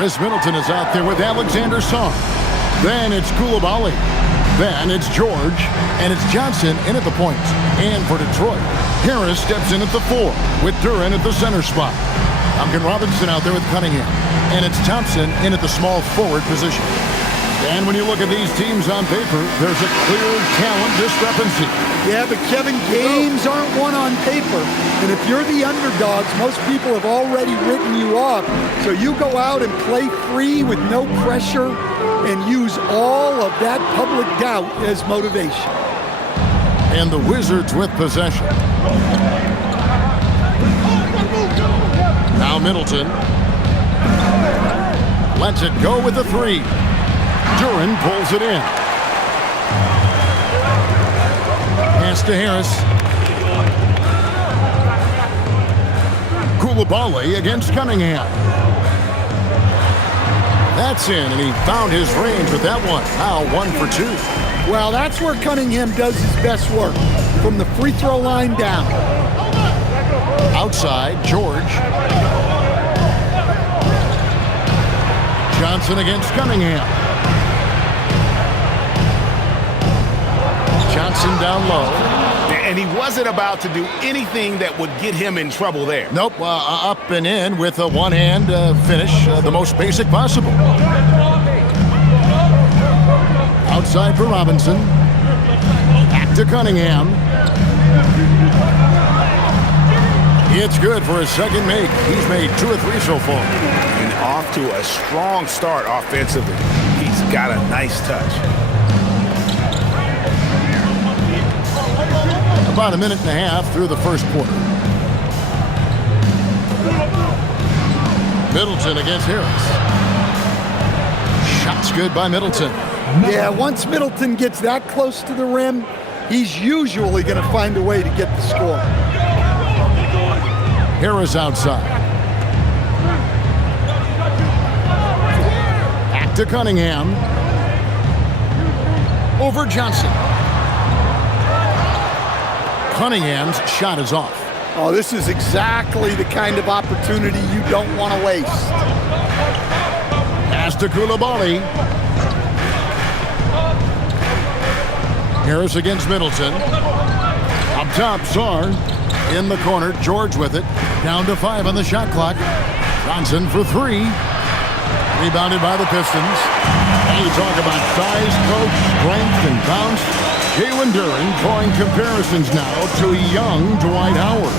Chris Middleton is out there with Alexander Song. Then it's Koulibaly. Then it's George. And it's Johnson in at the point. And for Detroit, Harris steps in at the 4 with Duren at the center spot. Duncan Robinson out there with Cunningham. And it's Thompson in at the small forward position. And when you look at these teams on paper, there's a clear talent discrepancy. Yeah, but Kevin, games aren't won on paper. And if you're the underdogs, most people have already written you off. So you go out and play free with no pressure and use all of that public doubt as motivation. And the Wizards with possession. Now Middleton. Lets it go with the 3. Duren pulls it in. Pass to Harris. Koulibaly against Cunningham. That's in, and he found his range with that one. Now 1 for 2. Well, that's where Cunningham does his best work, from the free throw line down. Outside, George. Johnson against Cunningham. Johnson down low. And he wasn't about to do anything that would get him in trouble there. Nope, up and in with a one-hand finish, the most basic possible. Outside for Robinson. Back to Cunningham. It's good for his second make. He's made 2 or 3 so far. And off to a strong start offensively. He's got a nice touch. About a minute and a half through the first quarter. Middleton against Harris. Shot's good by Middleton. Yeah, once Middleton gets that close to the rim, he's usually going to find a way to get the score. Harris outside. Back to Cunningham. Over Johnson. Cunningham's shot is off. Oh, this is exactly the kind of opportunity you don't want to waste. Pass to Koulibaly. Harris against Middleton. Up top, Sarr. In the corner, George with it. Down to 5 on the shot clock. Johnson for 3. Rebounded by the Pistons. And you talk about size, coach, strength, and bounce. Jalen Duren drawing comparisons now to young Dwight Howard.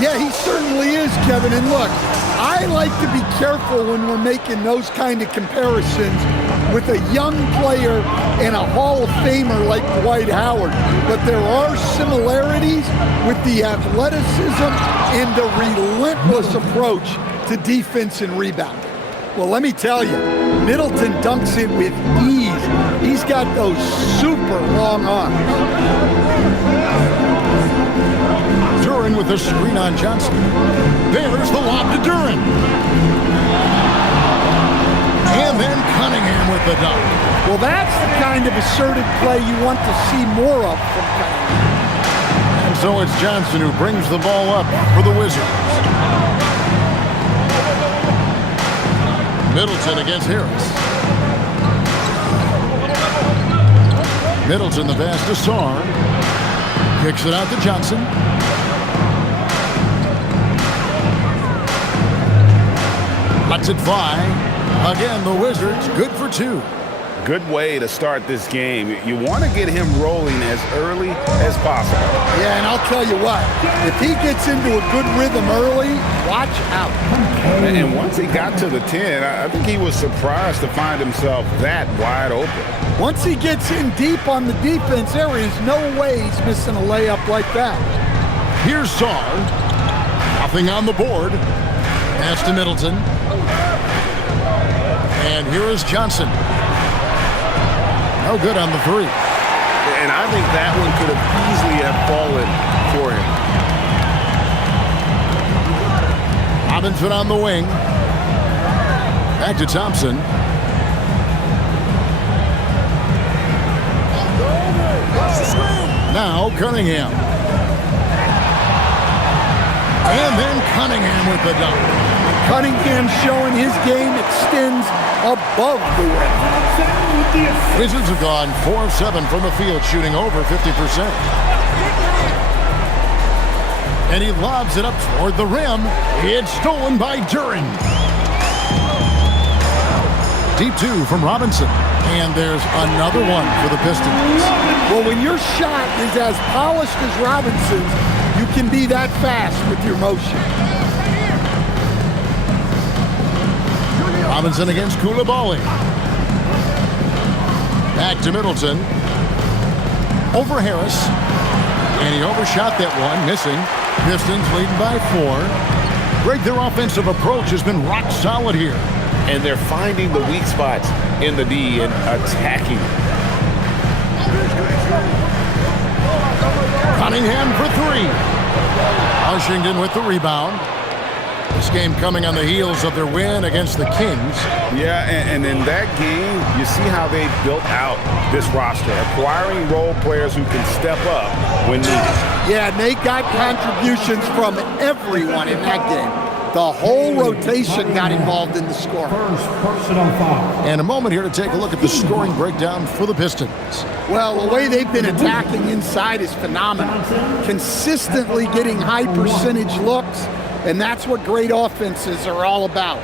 Yeah, he certainly is, Kevin. And look, I like to be careful when we're making those kind of comparisons with a young player and a Hall of Famer like Dwight Howard. But there are similarities with the athleticism and the relentless approach to defense and rebound. Well, let me tell you, Middleton dunks it with ease. He's got those super long arms. Duren with the screen on Johnson. There's the lob to Duren. And then Cunningham with the dunk. Well, that's the kind of assertive play you want to see more of from Cunningham. And so it's Johnson who brings the ball up for the Wizards. Middleton against Harris. Middleton the pass to Sarr. Kicks it out to Johnson. Lets it fly. Again, the Wizards good for 2. Good way to start this game. You want to get him rolling as early as possible. Yeah, and I'll tell you what, if he gets into a good rhythm early, watch out. And once he got to the 10, I think he was surprised to find himself that wide open. Once he gets in deep on the defense, there is no way he's missing a layup like that. Here's Sarr. Nothing on the board. Pass to Middleton. And here is Johnson. No good on the 3. And I think that one could have easily have fallen for him. Robinson on the wing. Back to Thompson. Now Cunningham. And then Cunningham with the dunk. Cunningham showing his game extends above the rim. Wizards have gone 4 of 7 from the field, shooting over 50%. And he lobs it up toward the rim. It's stolen by Duren. Deep 2 from Robinson. And there's another one for the Pistons. Well, when your shot is as polished as Robinson's, you can be that fast with your motion. Robinson against Koulibaly. Back to Middleton. Over Harris. And he overshot that one, missing. Pistons leading by 4. Greg, their offensive approach has been rock solid here. And they're finding the weak spots in the D and attacking. Cunningham for 3. Washington with the rebound. This game coming on the heels of their win against the Kings. Yeah, and in that game, you see how they built out this roster, acquiring role players who can step up when needed. Yeah, and they got contributions from everyone in that game. The whole rotation got involved in the score. And a moment here to take a look at the scoring breakdown for the Pistons. Well, the way they've been attacking inside is phenomenal. Consistently getting high percentage looks, and that's what great offenses are all about.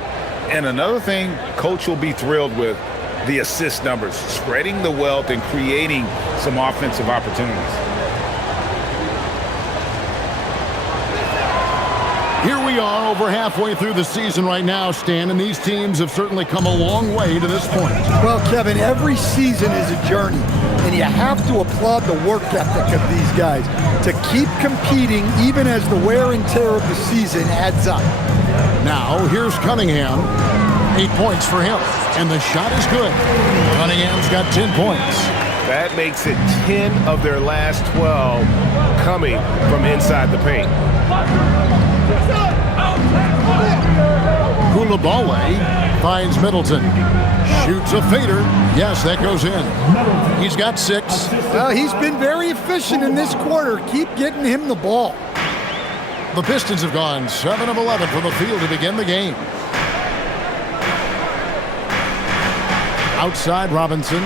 And another thing Coach will be thrilled with, the assist numbers, spreading the wealth and creating some offensive opportunities. Here we are over halfway through the season right now, Stan, and these teams have certainly come a long way to this point. Well, Kevin, every season is a journey, and you have to applaud the work ethic of these guys to keep competing even as the wear and tear of the season adds up. Now, here's Cunningham. 8 points for him, and the shot is good. Cunningham's got 10 points. That makes it 10 of their last 12 coming from inside the paint. Koulibaly finds Middleton. Shoots a fader. Yes, that goes in. He's got 6. Well, he's been very efficient in this quarter. Keep getting him the ball. The Pistons have gone 7 of 11 from the field to begin the game. Outside Robinson.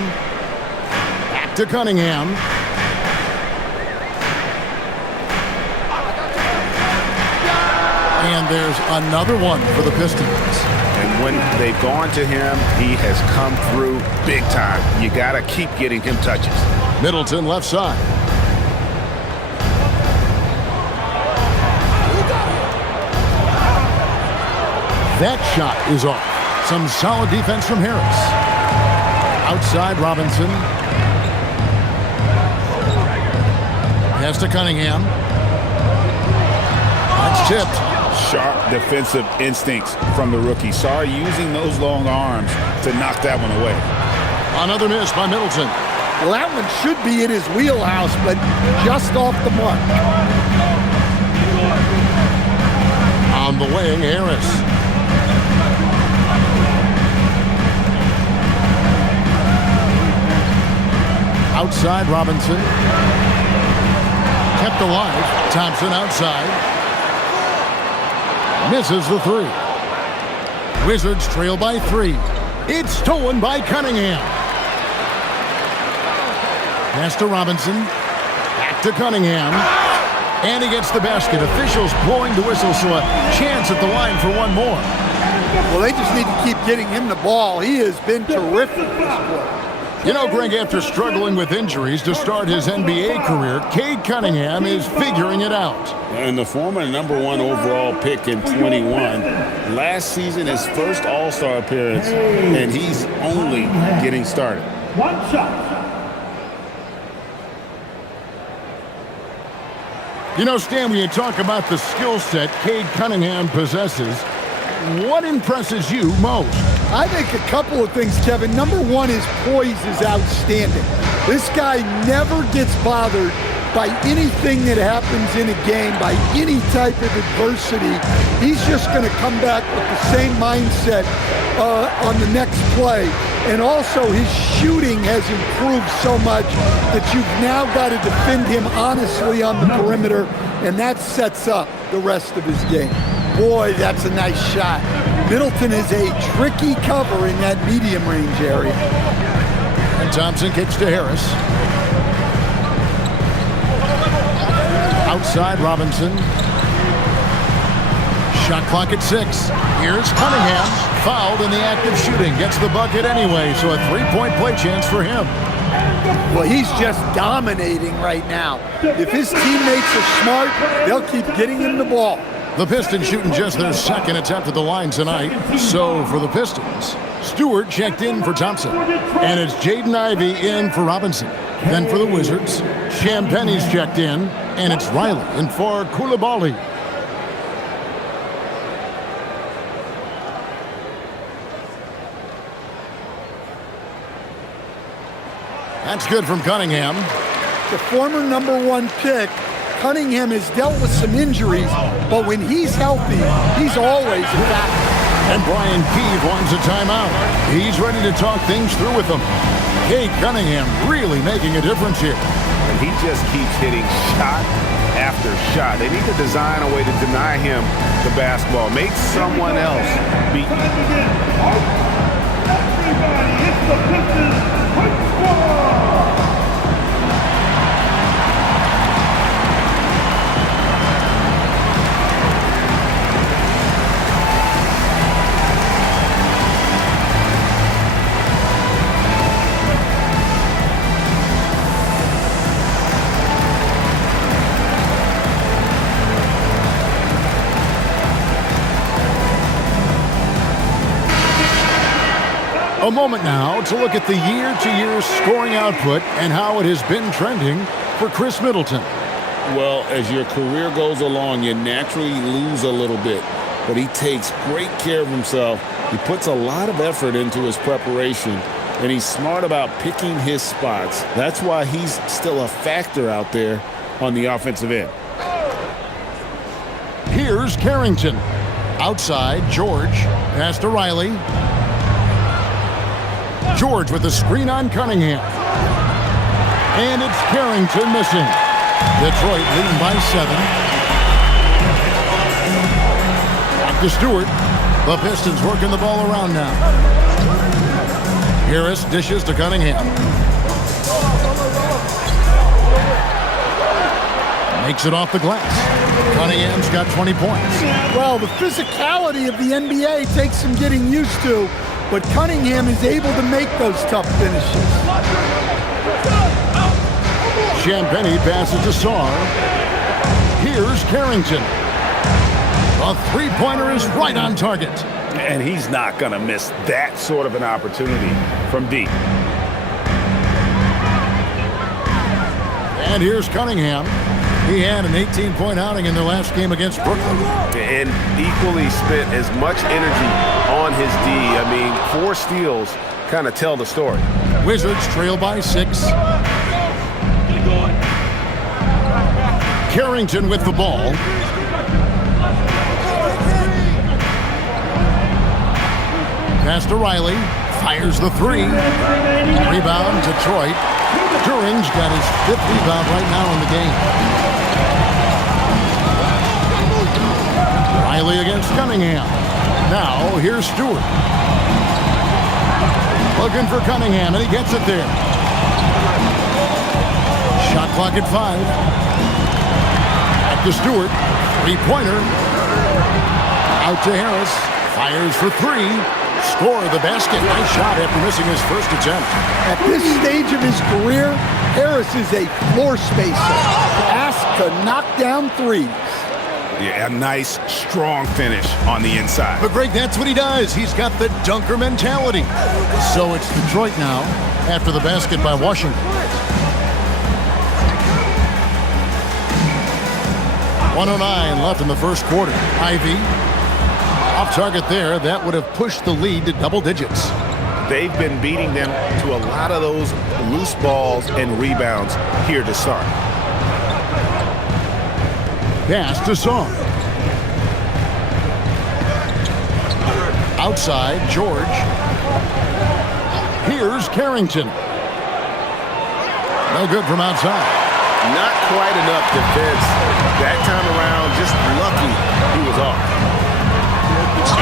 Back to Cunningham. And there's another one for the Pistons. And when they've gone to him, he has come through big time. You got to keep getting him touches. Middleton left side. That shot is off. Some solid defense from Harris. Outside Robinson. Pass to Cunningham. That's tipped. Sharp defensive instincts from the rookie. Sorry using those long arms to knock that one away. Another miss by Middleton. Well, that one should be in his wheelhouse, but just off the mark. On the wing, Harris. Outside Robinson. Kept alive. Thompson outside. Misses the 3. Wizards trail by 3. It's stolen by Cunningham. Pass to Robinson. Back to Cunningham. And he gets the basket. Officials blowing the whistle, so a chance at the line for one more. Well, they just need to keep getting him the ball. He has been terrific this quarter. You know, Greg, after struggling with injuries to start his NBA career, Cade Cunningham is figuring it out. And the former #1 overall pick in 21, last season his first All-Star appearance, and he's only getting started. One shot. You know, Stan, when you talk about the skill set Cade Cunningham possesses, what impresses you most? I think a couple of things, Kevin. Number one, his poise is outstanding. This guy never gets bothered by anything that happens in a game, by any type of adversity. He's just going to come back with the same mindset on the next play. And also, his shooting has improved so much that you've now got to defend him honestly on the perimeter, and that sets up the rest of his game. Boy, that's a nice shot. Middleton is a tricky cover in that medium range area. And Thompson kicks to Harris. Outside Robinson. Shot clock at 6. Here's Cunningham. Fouled in the act of shooting. Gets the bucket anyway, so a three-point play chance for him. Well, he's just dominating right now. If his teammates are smart, they'll keep getting him the ball. The Pistons shooting just their second attempt at the line tonight. So for the Pistons, Stewart checked in for Thompson. And it's Jaden Ivey in for Robinson. Then for the Wizards, Champagne's checked in. And it's Riley in for Coulibaly. That's good from Cunningham. The former #1 pick, Cunningham has dealt with some injuries, but when he's healthy, he's always a factor. And Brian Keefe wants a timeout. He's ready to talk things through with them. Cade Cunningham really making a difference here. And he just keeps hitting shot after shot. They need to design a way to deny him the basketball. Make someone else beat him. Everybody, it's the Pistons Quick Squad! A moment now to look at the year-to-year scoring output and how it has been trending for Chris Middleton. Well, as your career goes along, you naturally lose a little bit. But he takes great care of himself. He puts a lot of effort into his preparation, and he's smart about picking his spots. That's why he's still a factor out there on the offensive end. Here's Carrington. Outside, George. Pass to Riley. George with the screen on Cunningham. And it's Carrington missing. Detroit leading by 7. Back to Stewart. The Pistons working the ball around now. Harris dishes to Cunningham. Makes it off the glass. Cunningham's got 20 points. Well, the physicality of the NBA takes some getting used to, but Cunningham is able to make those tough finishes. Champagnie passes to Sarr. Here's Carrington. A three-pointer is right on target. And he's not going to miss that sort of an opportunity from deep. And here's Cunningham. He had an 18-point outing in their last game against Brooklyn. And equally spent as much energy on his D. I mean, 4 steals kind of tell the story. Wizards trail by 6. Carrington with the ball. Pass to Riley. Fires the 3. Rebound, Detroit. During's got his 5th rebound right now in the game. Riley against Cunningham. Now, here's Stewart. Looking for Cunningham, and he gets it there. Shot clock at 5. Back to Stewart. Three-pointer. Out to Harris. Fires for 3. Score the basket. Nice shot after missing his first attempt. At this stage of his career, Harris is a floor spacer, asked to knock down threes. Yeah, a nice, strong finish on the inside. But Greg, that's what he does. He's got the dunker mentality. So it's Detroit now after the basket by Washington. 1:09 left in the first quarter. Ivy off target there. That would have pushed the lead to double digits. They've been beating them to a lot of those loose balls and rebounds here to start. Pass to Song. Outside, George. Here's Carrington. No good from outside. Not quite enough defense that time around. Just lucky he was off.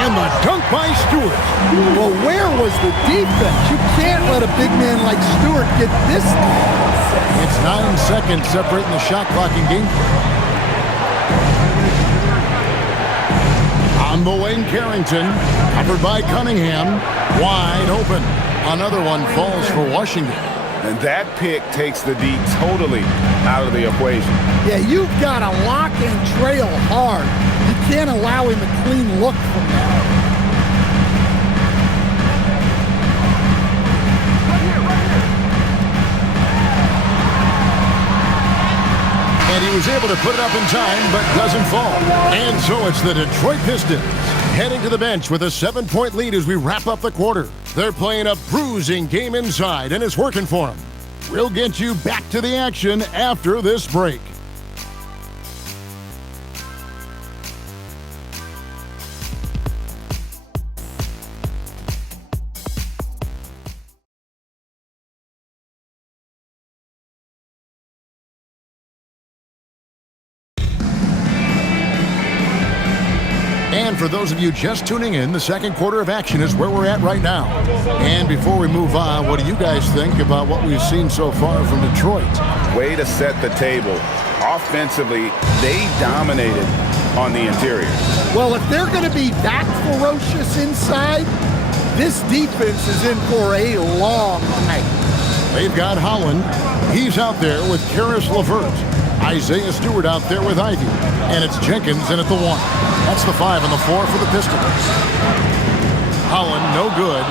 And the dunk by Stewart. Well, where was the defense? You can't let a big man like Stewart get this. It's 9 seconds separating the shot clock and game. On the wing, Carrington, covered by Cunningham, wide open. Another one falls for Washington. And that pick takes the D totally out of the equation. Yeah, you've got to lock and trail hard. You can't allow him a clean look from that. And he was able to put it up in time, but doesn't fall. And so it's the Detroit Pistons heading to the bench with a 7-point lead as we wrap up the quarter. They're playing a bruising game inside, and it's working for them. We'll get you back to the action after this break. And for those of you just tuning in, the second quarter of action is where we're at right now. And before we move on, what do you guys think about what we've seen so far from Detroit? Way to set the table. Offensively, they dominated on the interior. Well, if they're going to be that ferocious inside, this defense is in for a long night. They've got Holland. He's out there with Karis LeVert. Isaiah Stewart out there with Ivy. And it's Jenkins in at the 1. That's the 5 and the 4 for the Pistons. Holland, no good.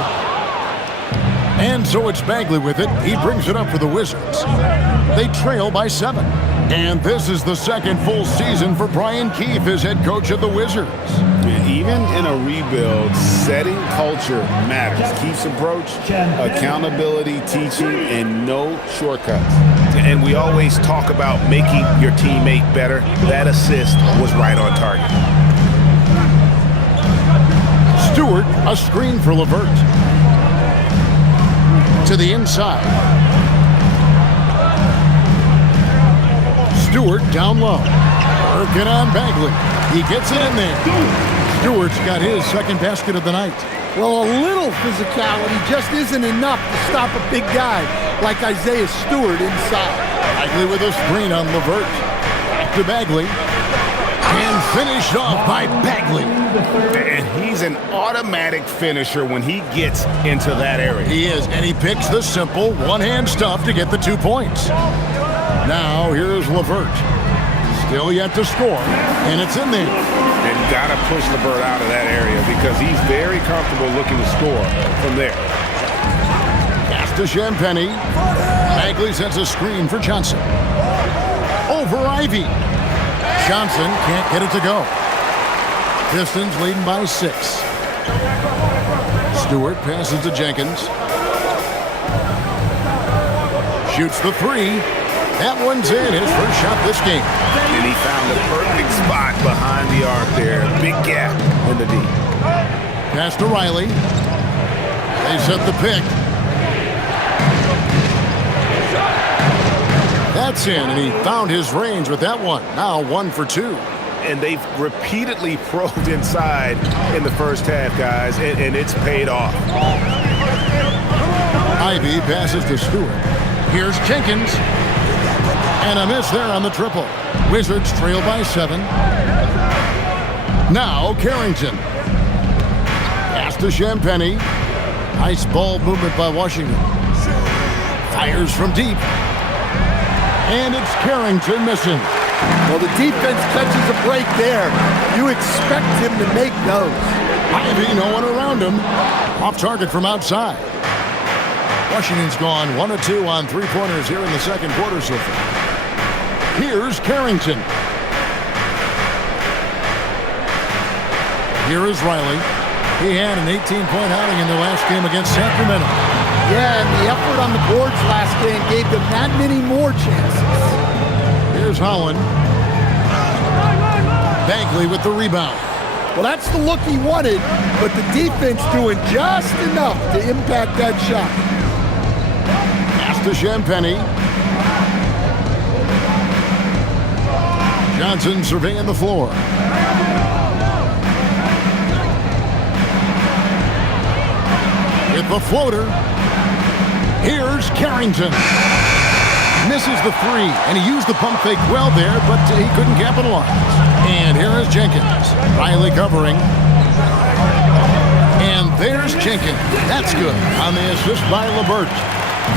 And so it's Bagley with it. He brings it up for the Wizards. They trail by 7. And this is the second full season for Brian Keefe as head coach of the Wizards. Even in a rebuild, setting culture matters. Keefe's approach, accountability, teaching, and no shortcuts. And we always talk about making your teammate better. That assist was right on target. Stewart, a screen for LeVert. To the inside. Stewart down low. Working on Bagley. He gets it in there. Stewart's got his second basket of the night. Well, a little physicality just isn't enough to stop a big guy like Isaiah Stewart inside. Bagley with a screen on LeVert. Back to Bagley. And finished off by Bagley. And he's an automatic finisher when he gets into that area. He is, and he picks the simple one-hand stuff to get the 2 points. Now, here's LeVert. Still yet to score, and it's in there. And got to push LeVert out of that area because he's very comfortable looking to score from there. Pass to Champagny. Bagley sends a screen for Johnson. Over Ivy. Johnson can't get it to go. Pistons leading by 6. Stewart passes to Jenkins. Shoots the 3. That one's in, his first shot this game. And he found the perfect spot behind the arc there. Big gap in the D. Pass to Riley. They set the pick. That's in, and he found his range with that one. Now 1 for 2. And they've repeatedly probed inside in the first half, guys, and it's paid off. Ivy passes to Stewart. Here's Jenkins. And a miss there on the triple. Wizards trail by 7. Now Carrington. Pass to Champagny. Nice ball movement by Washington. Fires from deep. And it's Carrington missing. Well, the defense catches a break there. You expect him to make those. Ivy, no one around him. Off target from outside. Washington's gone 1 of 2 on 3-pointers here in the second quarter so far. Here's Carrington. Here is Riley. He had an 18-point outing in the last game against Sacramento. Yeah, and the effort on the boards last game gave them that many more chances. Here's Holland. Bagley with the rebound. Well, that's the look he wanted, but the defense doing just enough to impact that shot. Pass to Champagny. Johnson surveying the floor. with the floater. Here's Carrington. Misses the three, and he used the pump fake well there, but he couldn't capitalize. And here is Jenkins. Riley covering. And there's Jenkins. That's good on the assist by LeVert.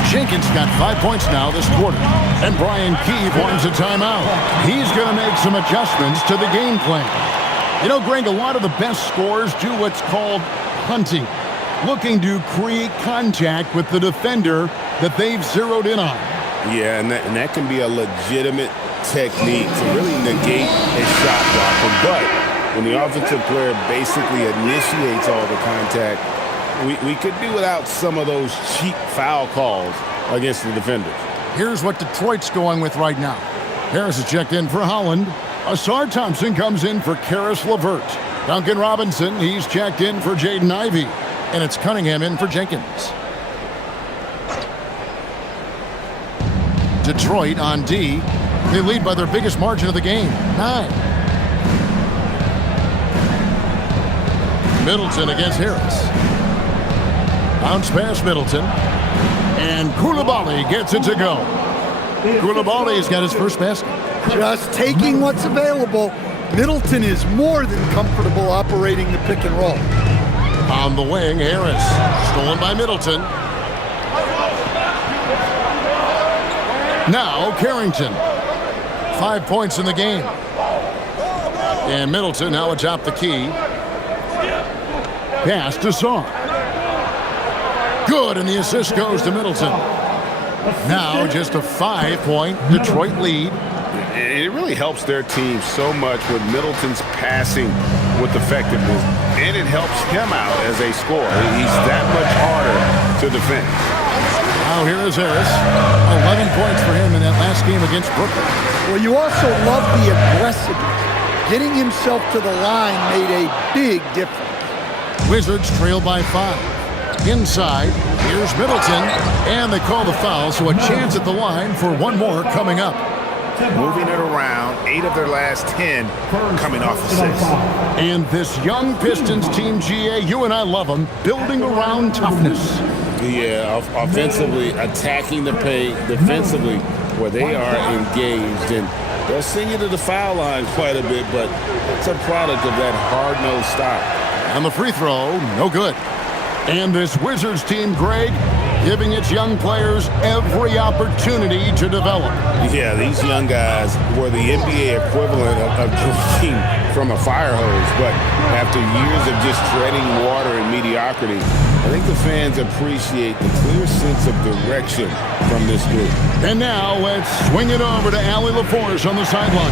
Jenkins got 5 points now this quarter. And Brian Keefe wants a timeout. He's going to make some adjustments to the game plan. You know, Greg, a lot of the best scorers do what's called hunting, looking to create contact with the defender that they've zeroed in on. Yeah, and that can be a legitimate technique to really negate a shot blocker. But when the offensive player basically initiates all the contact, we could do without some of those cheap foul calls against the defenders. Here's what Detroit's going with right now. Harris is checked in for Holland. Asar Thompson comes in for Karis LeVert. Duncan Robinson, he's checked in for Jaden Ivey. And it's Cunningham in for Jenkins. Detroit on D. They lead by their biggest margin of the game, 9. Middleton against Harris. Bounce pass Middleton. And Koulibaly gets it to go. Koulibaly's got his first basket. Just taking what's available. Middleton is more than comfortable operating the pick and roll. On the wing, Harris. Stolen by Middleton. Now, Carrington. 5 points in the game. And Middleton now atop the key. Pass to Song. Good, and the assist goes to Middleton. Now, just a 5-point Detroit lead. And it really helps their team so much with Middleton's passing with effectiveness. And it helps him out as a scorer. He's that much harder to defend. Now here is Harris. 11 points for him in that last game against Brooklyn. Well, you also love the aggressiveness. Getting himself to the line made a big difference. Wizards trail by 5. Inside, here's Middleton. And they call the foul, so a chance at the line for one more coming up. Moving it around, 8 of their last 10 coming off the 6. And this young Pistons team, GA, you and I love them, building around toughness. Yeah, offensively, attacking the paint, defensively, where they are engaged. And they'll send you to the foul line quite a bit, but it's a product of that hard-nosed style. And the free throw, no good. And this Wizards team, Greg, giving its young players every opportunity to develop. Yeah, these young guys were the NBA equivalent of drinking from a fire hose. But after years of just treading water and mediocrity, I think the fans appreciate the clear sense of direction from this group. And now let's swing it over to Allie LaForce on the sideline.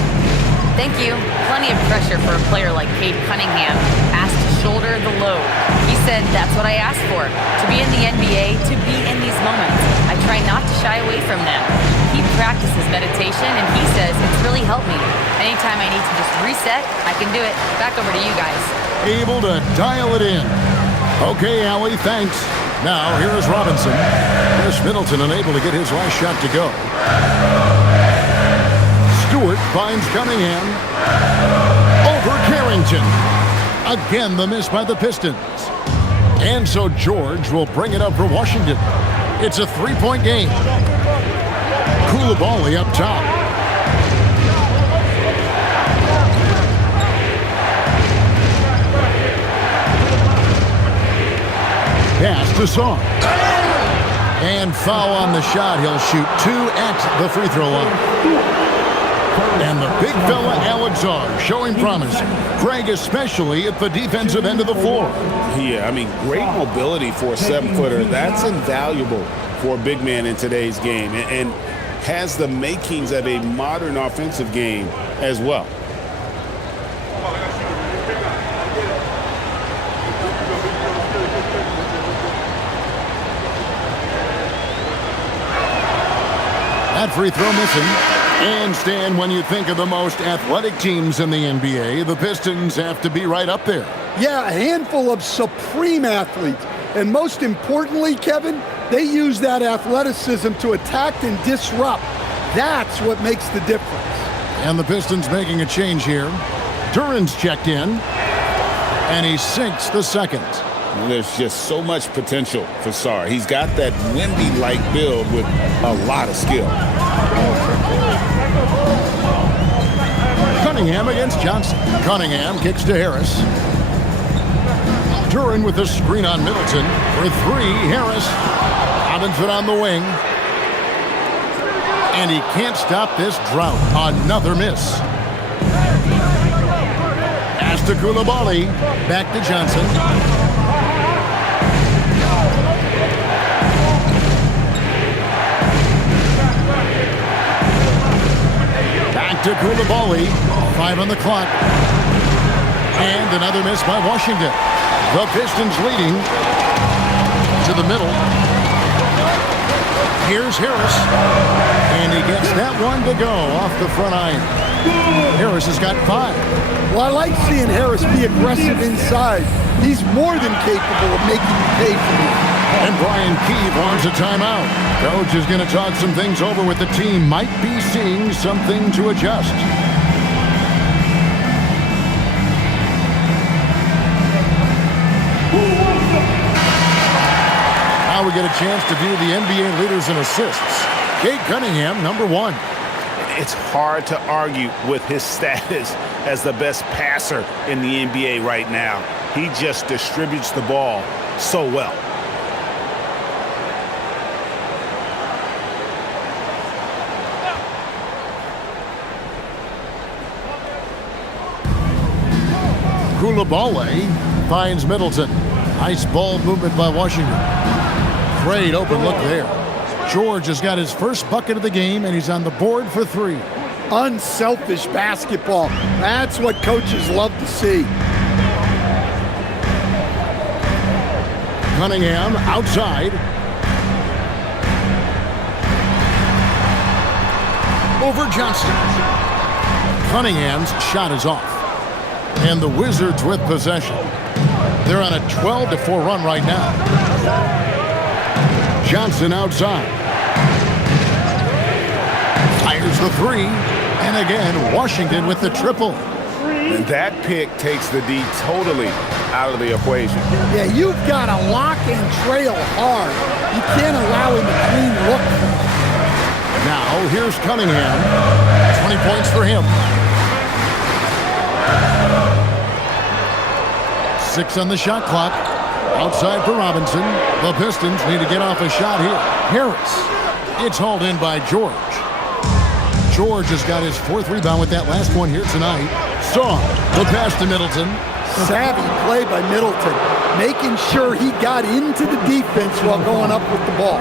Thank you. Plenty of pressure for a player like Cade Cunningham, asked to shoulder the load. He said, that's what I asked for, to be in the NBA, to be in these moments. I try not to shy away from them. He practices meditation, and he says it's really helped me. Anytime I need to just reset, I can do it. Back over to you guys. Able to dial it in. Okay, Allie, thanks. Now, here is Robinson. Chris Middleton unable to get his last shot to go. Stewart finds Cunningham. Over Carrington. Again, the miss by the Pistons. And so George will bring it up for Washington. It's a 3-point game. Koulibaly up top. Pass to Song. And foul on the shot. He'll shoot 2 at the free throw line. And the big fella, Alexar, showing promise. Greg, especially at the defensive end of the floor. Yeah, I mean, great mobility for a 7-footer. That's invaluable for a big man in today's game, and has the makings of a modern offensive game as well. That free throw missing. And Stan, when you think of the most athletic teams in the NBA, the Pistons have to be right up there. Yeah, a handful of supreme athletes. And most importantly, Kevin, they use that athleticism to attack and disrupt. That's what makes the difference. And the Pistons making a change here. Duran's checked in. And he sinks the second. There's just so much potential for Sarr. He's got that Wemby-like build with a lot of skill. Cunningham against Johnson. Cunningham kicks to Harris. Duran with the screen on Middleton. For three, Harris. Robinson on the wing. And he can't stop this drought. Another miss. Pass to Koulibaly. Back to Johnson. Back to Koulibaly. 5 on the clock. And another miss by Washington. The Pistons leading to the middle. Here's Harris. And he gets that one to go off the front iron. Harris has got 5. Well, I like seeing Harris be aggressive inside. He's more than capable of making you pay for it. And Brian Keefe wants a timeout. Coach is going to talk some things over with the team. Might be seeing something to adjust. Now we get a chance to view the NBA leaders in assists. Cade Cunningham, number 1. It's hard to argue with his status as the best passer in the NBA right now. He just distributes the ball so well. Koulibaly finds Middleton. Nice ball movement by Washington. Great open look there. George has got his first bucket of the game, and he's on the board for 3. Unselfish basketball. That's what coaches love to see. Cunningham outside. Over Johnson. Cunningham's shot is off. And the Wizards with possession. They're on a 12-4 run right now. Johnson outside. Fires the 3. And again, Washington with the triple. And that pick takes the D totally out of the equation. Yeah, you've got to lock and trail hard. You can't allow him a clean look. Now, here's Cunningham. 20 points for him. 6 on the shot clock. Outside for Robinson. The Pistons need to get off a shot here. Harris. It's hauled in by George. George has got his 4th rebound with that last one here tonight. Saw the pass to Middleton. Savvy play by Middleton, making sure he got into the defense while going up with the ball.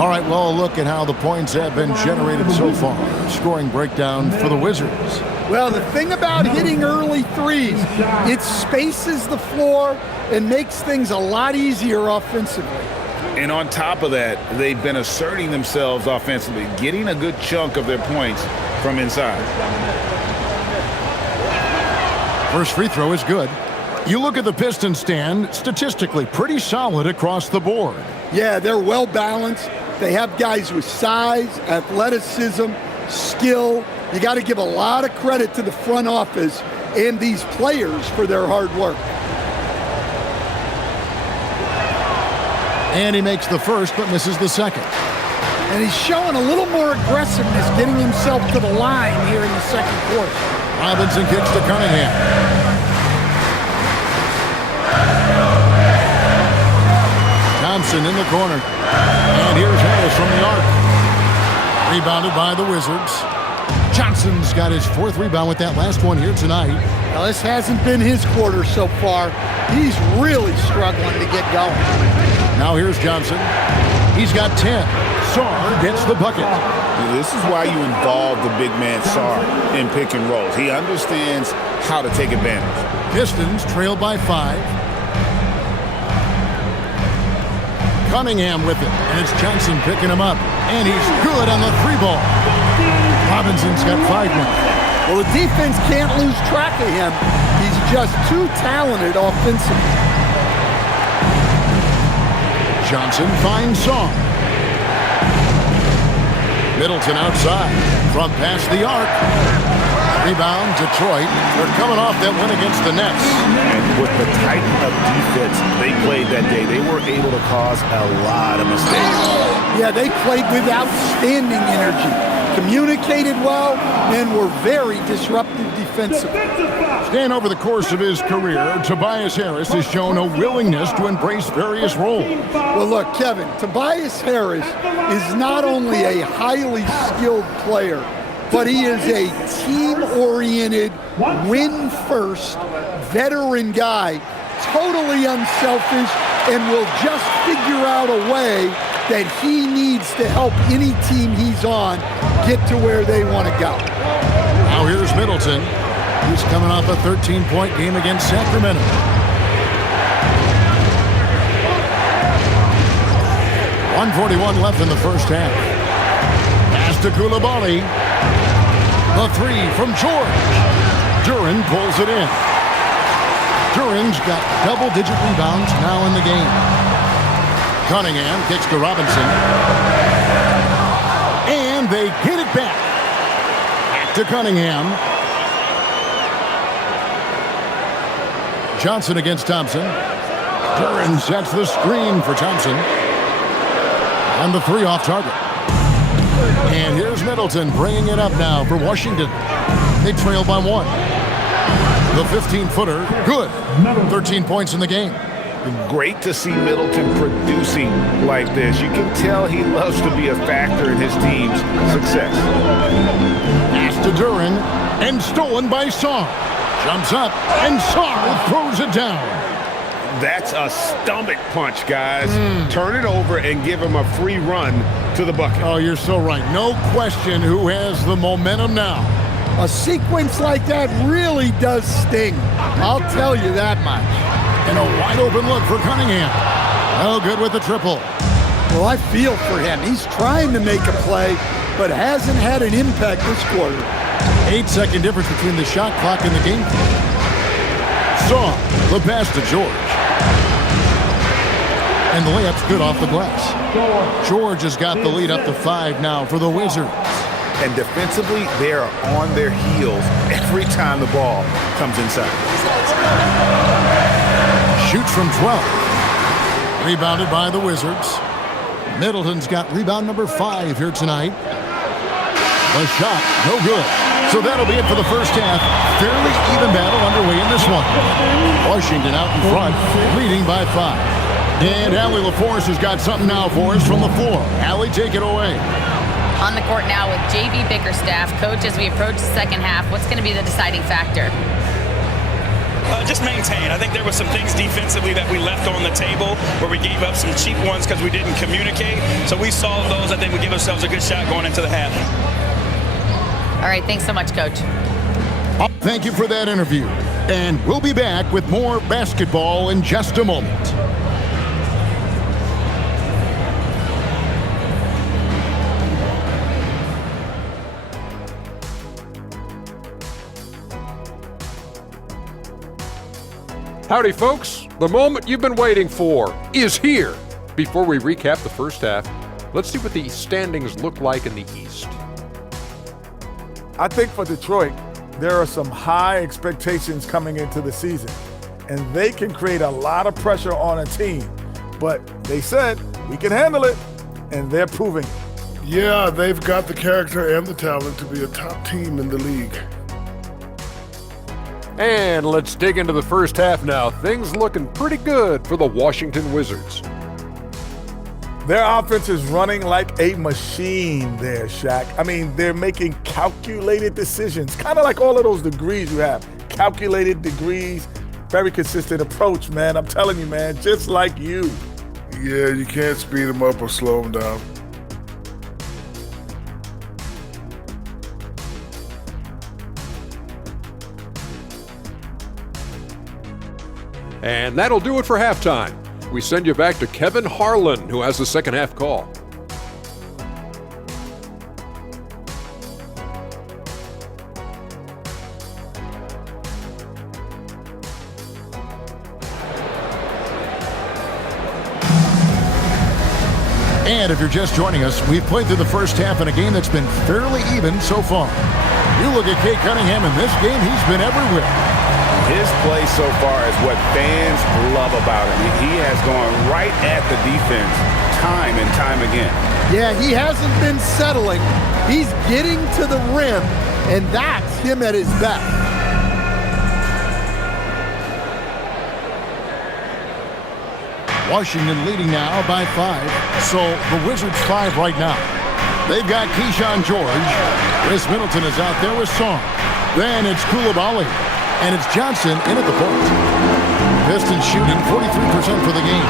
All right, well, look at how the points have been generated so far. Scoring breakdown for the Wizards. Well, the thing about hitting early threes, it spaces the floor and makes things a lot easier offensively. And on top of that, they've been asserting themselves offensively, getting a good chunk of their points from inside. First free throw is good. You look at the Pistons stand, statistically pretty solid across the board. Yeah, they're well balanced. They have guys with size, athleticism, skill. You got to give a lot of credit to the front office and these players for their hard work. And he makes the first but misses the second. And he's showing a little more aggressiveness getting himself to the line here in the second quarter. Robinson kicks to Cunningham. Thompson in the corner. And here's Harris from the arc. Rebounded by the Wizards. Johnson's got his 4th rebound with that last one here tonight. Now, this hasn't been his quarter so far. He's really struggling to get going. Now here's Johnson. He's got 10. Sarr gets the bucket. This is why you involve the big man Sarr in pick and rolls. He understands how to take advantage. Pistons trail by 5. Cunningham with it, and it's Johnson picking him up. And he's good on the 3-ball. Robinson's got 5 now. Well, the defense can't lose track of him. He's just too talented offensively. Johnson finds Song. Middleton outside. From past the arc. Rebound, Detroit. They're coming off that win against the Nets. And with the type of defense they played that day. They were able to cause a lot of mistakes. Yeah, they played with outstanding energy, communicated well, and were very disruptive defensively. And over the course of his career, Tobias Harris has shown a willingness to embrace various roles. Well, look, Kevin, Tobias Harris is not only a highly skilled player, but he is a team-oriented, win-first, veteran guy, totally unselfish, and will just figure out a way that he needs to help any team he's on get to where they want to go. Now here's Middleton. He's coming off a 13-point game against Sacramento. .141 left in the first half. Pass to Koulibaly. The three from George. Duren pulls it in. Duren's got double-digit rebounds now in the game. Cunningham kicks to Robinson. And they get it back. Back to Cunningham. Johnson against Thompson. Duren sets the screen for Thompson. And the three off target. And here's Middleton bringing it up now for Washington. They trail by one. The 15-footer, good. 13 points in the game. Great to see Middleton producing like this. You can tell he loves to be a factor in his team's success. Pass to Duren, and stolen by Sarr. Jumps up, and Sarr throws it down. That's a stomach punch, guys. Turn it over and give him a free run to the bucket. Oh, you're so right. No question who has the momentum now. A sequence like that really does sting. I'll tell you that much. And a wide-open look for Cunningham. No good with the triple. Well, I feel for him. He's trying to make a play, but hasn't had an impact this quarter. 8-second difference between the shot clock and the game clock. Sarr, the pass to George. And the layup's good off the glass. George has got the lead up to 5 now for the Wizards. And defensively, they are on their heels every time the ball comes inside. Shoots from 12. Rebounded by the Wizards. Middleton's got rebound number 5 here tonight. The shot, no good. So that'll be it for the first half. Fairly even battle underway in this one. Washington out in front, leading by 5. And Allie LaForce has got something now for us from the floor. Allie, take it away. On the court now with JV Bickerstaff. Coach, as we approach the second half, what's going to be the deciding factor? Just maintain. I think there were some things defensively that we left on the table where we gave up some cheap ones because we didn't communicate. So we solved those. I think we give ourselves a good shot going into the half. All right, thanks so much, Coach. Thank you for that interview. And we'll be back with more basketball in just a moment. Howdy, folks. The moment you've been waiting for is here. Before we recap the first half, let's see what the standings look like in the East. I think for Detroit, there are some high expectations coming into the season, and they can create a lot of pressure on a team. But they said, we can handle it, and they're proving it. Yeah, they've got the character and the talent to be a top team in the league. And let's dig into the first half now. Things looking pretty good for the Washington Wizards. Their offense is running like a machine there, Shaq. I mean, they're making calculated decisions, kind of like all of those degrees you have. Calculated degrees, very consistent approach, man. I'm telling you, man, just like you. Yeah, you can't speed them up or slow them down. And that'll do it for halftime. We send you back to Kevin Harlan, who has the second half call. And if you're just joining us, we've played through the first half in a game that's been fairly even so far. You look at Kate Cunningham in this game, he's been everywhere. His play so far is what fans love about him. He has gone right at the defense time and time again. Yeah, he hasn't been settling. He's getting to the rim, and that's him at his best. Washington leading now by 5. So the Wizards 5 right now. They've got Keyshawn George. Chris Middleton is out there with Song. Then it's Coulibaly. And it's Johnson in at the point. Pistons shooting 43% for the game.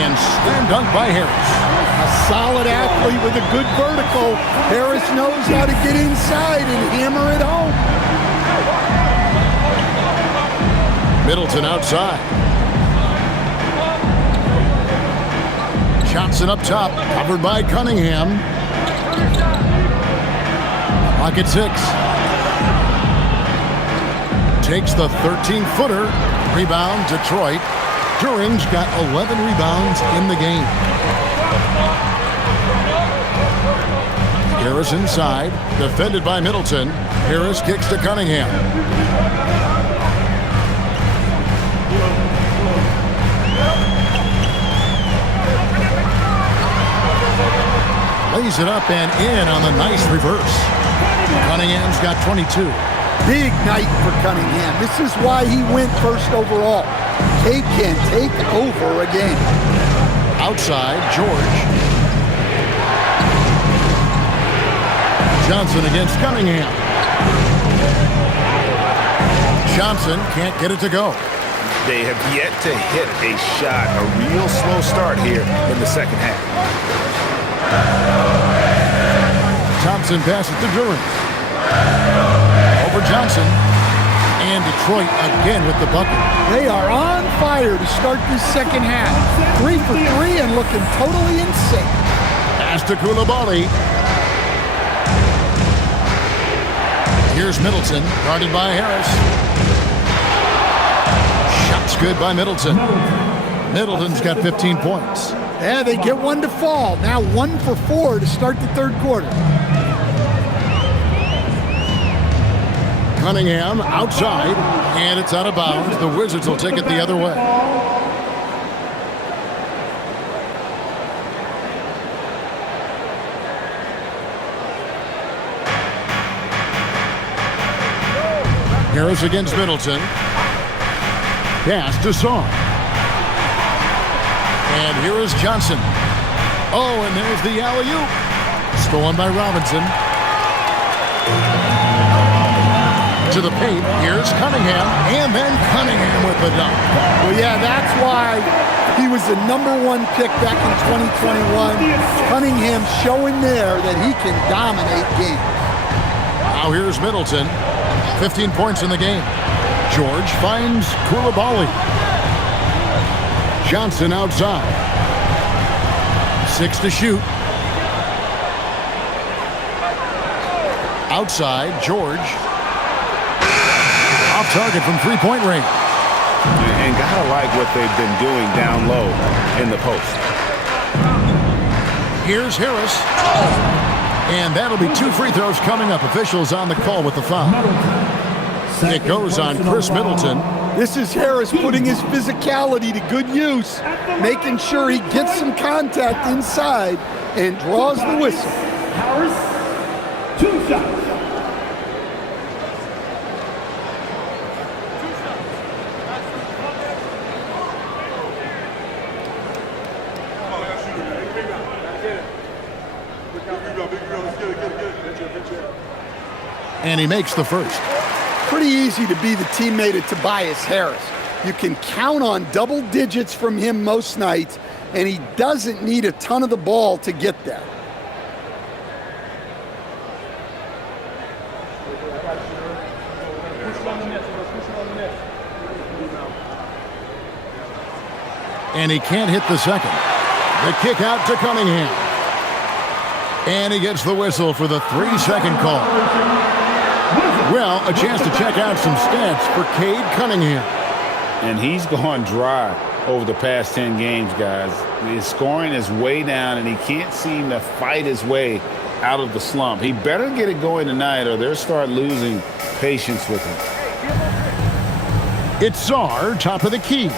And slam dunk by Harris. A solid athlete with a good vertical. Harris knows how to get inside and hammer it home. Middleton outside. Johnson up top, covered by Cunningham. Clock at 6. Takes the 13-footer. Rebound, Detroit. During's got 11 rebounds in the game. Harris inside, defended by Middleton. Harris kicks to Cunningham. Lays it up and in on the nice reverse. Cunningham's got 22. Big night for Cunningham. This is why he went first overall. Cade can take over a game. Outside, George. Johnson against Cunningham. Johnson can't get it to go. They have yet to hit a shot, a real slow start here in the second half. Thompson passes to During. Over Johnson. And Detroit again with the bucket. They are on fire to start this second half. 3 for 3 and looking totally insane. Pass to Coulibaly. Here's Middleton, guarded by Harris. Shots good by Middleton. Middleton's got 15 points. Yeah, they get one to fall. Now 1 for 4 to start the third quarter. Cunningham outside, and it's out of bounds. The Wizards will take it the other way. Harris against Middleton. Pass to Song. And here is Johnson. Oh, and there's the alley-oop. Stolen by Robinson. To the paint. Here's Cunningham. And then Cunningham with the dunk. Well, yeah, that's why he was the #1 pick back in 2021. Cunningham showing there that he can dominate games. Now here's Middleton. 15 points in the game. George finds Coulibaly. Johnson outside. 6 to shoot. Outside, George. Off target from three-point range. And gotta like what they've been doing down low in the post. Here's Harris. And that'll be 2 free throws coming up. Officials on the call with the foul. It goes on Chris Middleton. This is Harris putting his physicality to good use, making sure he gets some contact inside and draws the whistle. Harris, 2 shots. And he makes the first. Pretty easy to be the teammate of Tobias Harris. You can count on double digits from him most nights, and he doesn't need a ton of the ball to get there. And he can't hit the second. The kick out to Cunningham. And he gets the whistle for the 3-second call. Well, a chance to check out some stats for Cade Cunningham. And he's gone dry over the past 10 games, guys. His scoring is way down, and he can't seem to fight his way out of the slump. He better get it going tonight, or they'll start losing patience with him. It's Czar, top of the key.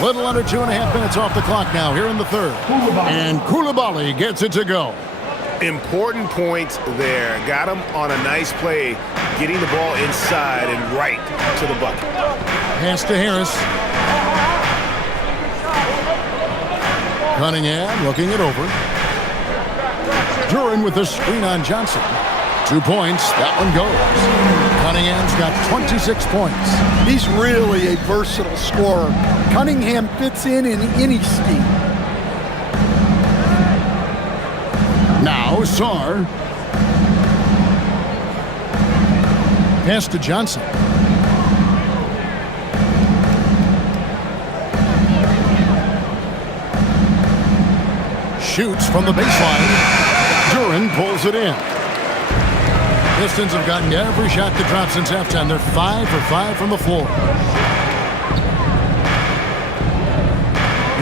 Little under 2.5 minutes off the clock now here in the third. And Coulibaly gets it to go. Important points there. Got him on a nice play, getting the ball inside and right to the bucket. Pass to Harris. Cunningham looking it over. Duran with the screen on Johnson. 2 points. That one goes. Cunningham's got 26 points. He's really a versatile scorer. Cunningham fits in any scheme. Now Czar. Pass to Johnson. Shoots from the baseline. Duran pulls it in. Pistons have gotten every shot to drop since halftime. They're 5 for 5 from the floor.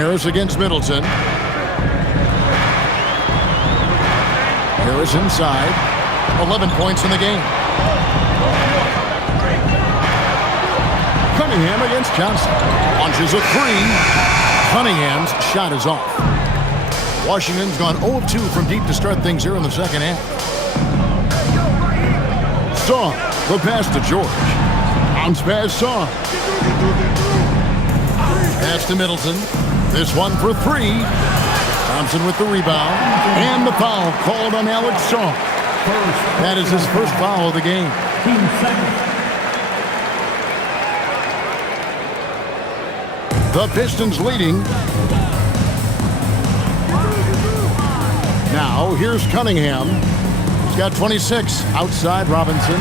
Harris against Middleton. Harris inside. 11 points in the game. Cunningham against Johnson. Launches a three. Cunningham's shot is off. Washington's gone 0 of 2 from deep to start things here in the second half. Song, the pass to George. Bounce pass, Song. Pass to Middleton. This one for three. Thompson with the rebound. And the foul called on Alex Song. That is his first foul of the game. The Pistons leading. Now, here's Cunningham. He's got 26. Outside, Robinson.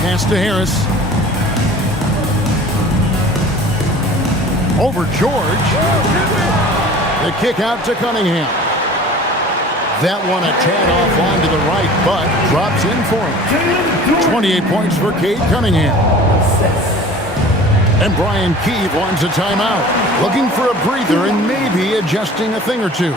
Pass to Harris. Over George. The kick out to Cunningham. That one a tad offline to the right, but drops in for him. 28 points for Cade Cunningham. And Brian Keefe wants a timeout. Looking for a breather and maybe adjusting a thing or two.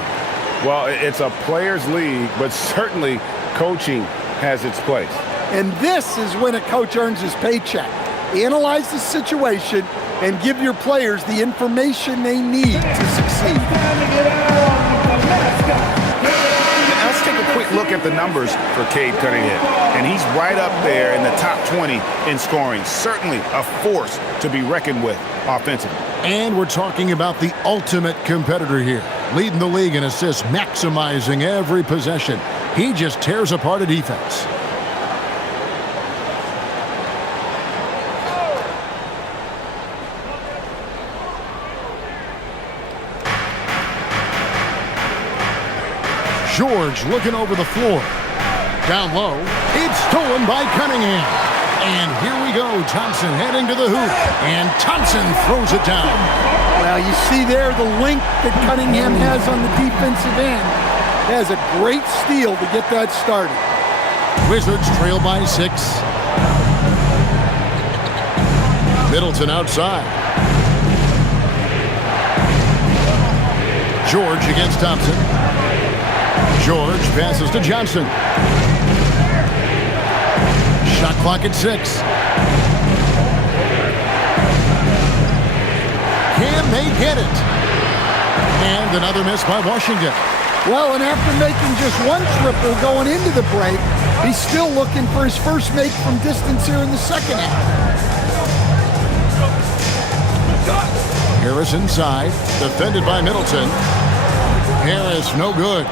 Well, it's a players' league, but certainly coaching has its place. And this is when a coach earns his paycheck. Analyze the situation and give your players the information they need to succeed. Let's take a quick look at the numbers for Cade Cunningham. And he's right up there in the top 20 in scoring. Certainly a force to be reckoned with offensively. And we're talking about the ultimate competitor here. Leading the league in assists, maximizing every possession. He just tears apart a defense. George looking over the floor. Down low. It's stolen by Cunningham. And here we go. Thompson heading to the hoop. And Thompson throws it down. Well, you see there the length that Cunningham has on the defensive end. That is a great steal to get that started. Wizards trail by 6. Middleton outside. George against Thompson. George passes to Johnson. Shot clock at 6. Can they get it? And another miss by Washington. Well, and after making just one triple going into the break, he's still looking for his first make from distance here in the second half. Harris inside, defended by Middleton. Harris no good.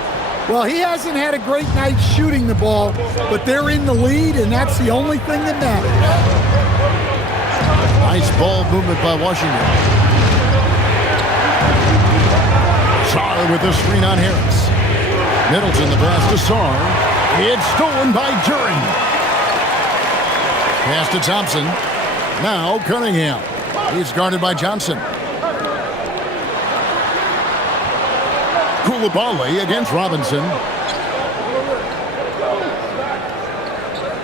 Well, he hasn't had a great night shooting the ball, but they're in the lead, and that's the only thing that matters. Nice ball movement by Washington. Sarr with the screen on Harris. Middleton the pass to Sarr. It's stolen by Duran. Pass to Thompson. Now Cunningham. He's guarded by Johnson. Coulibaly against Robinson.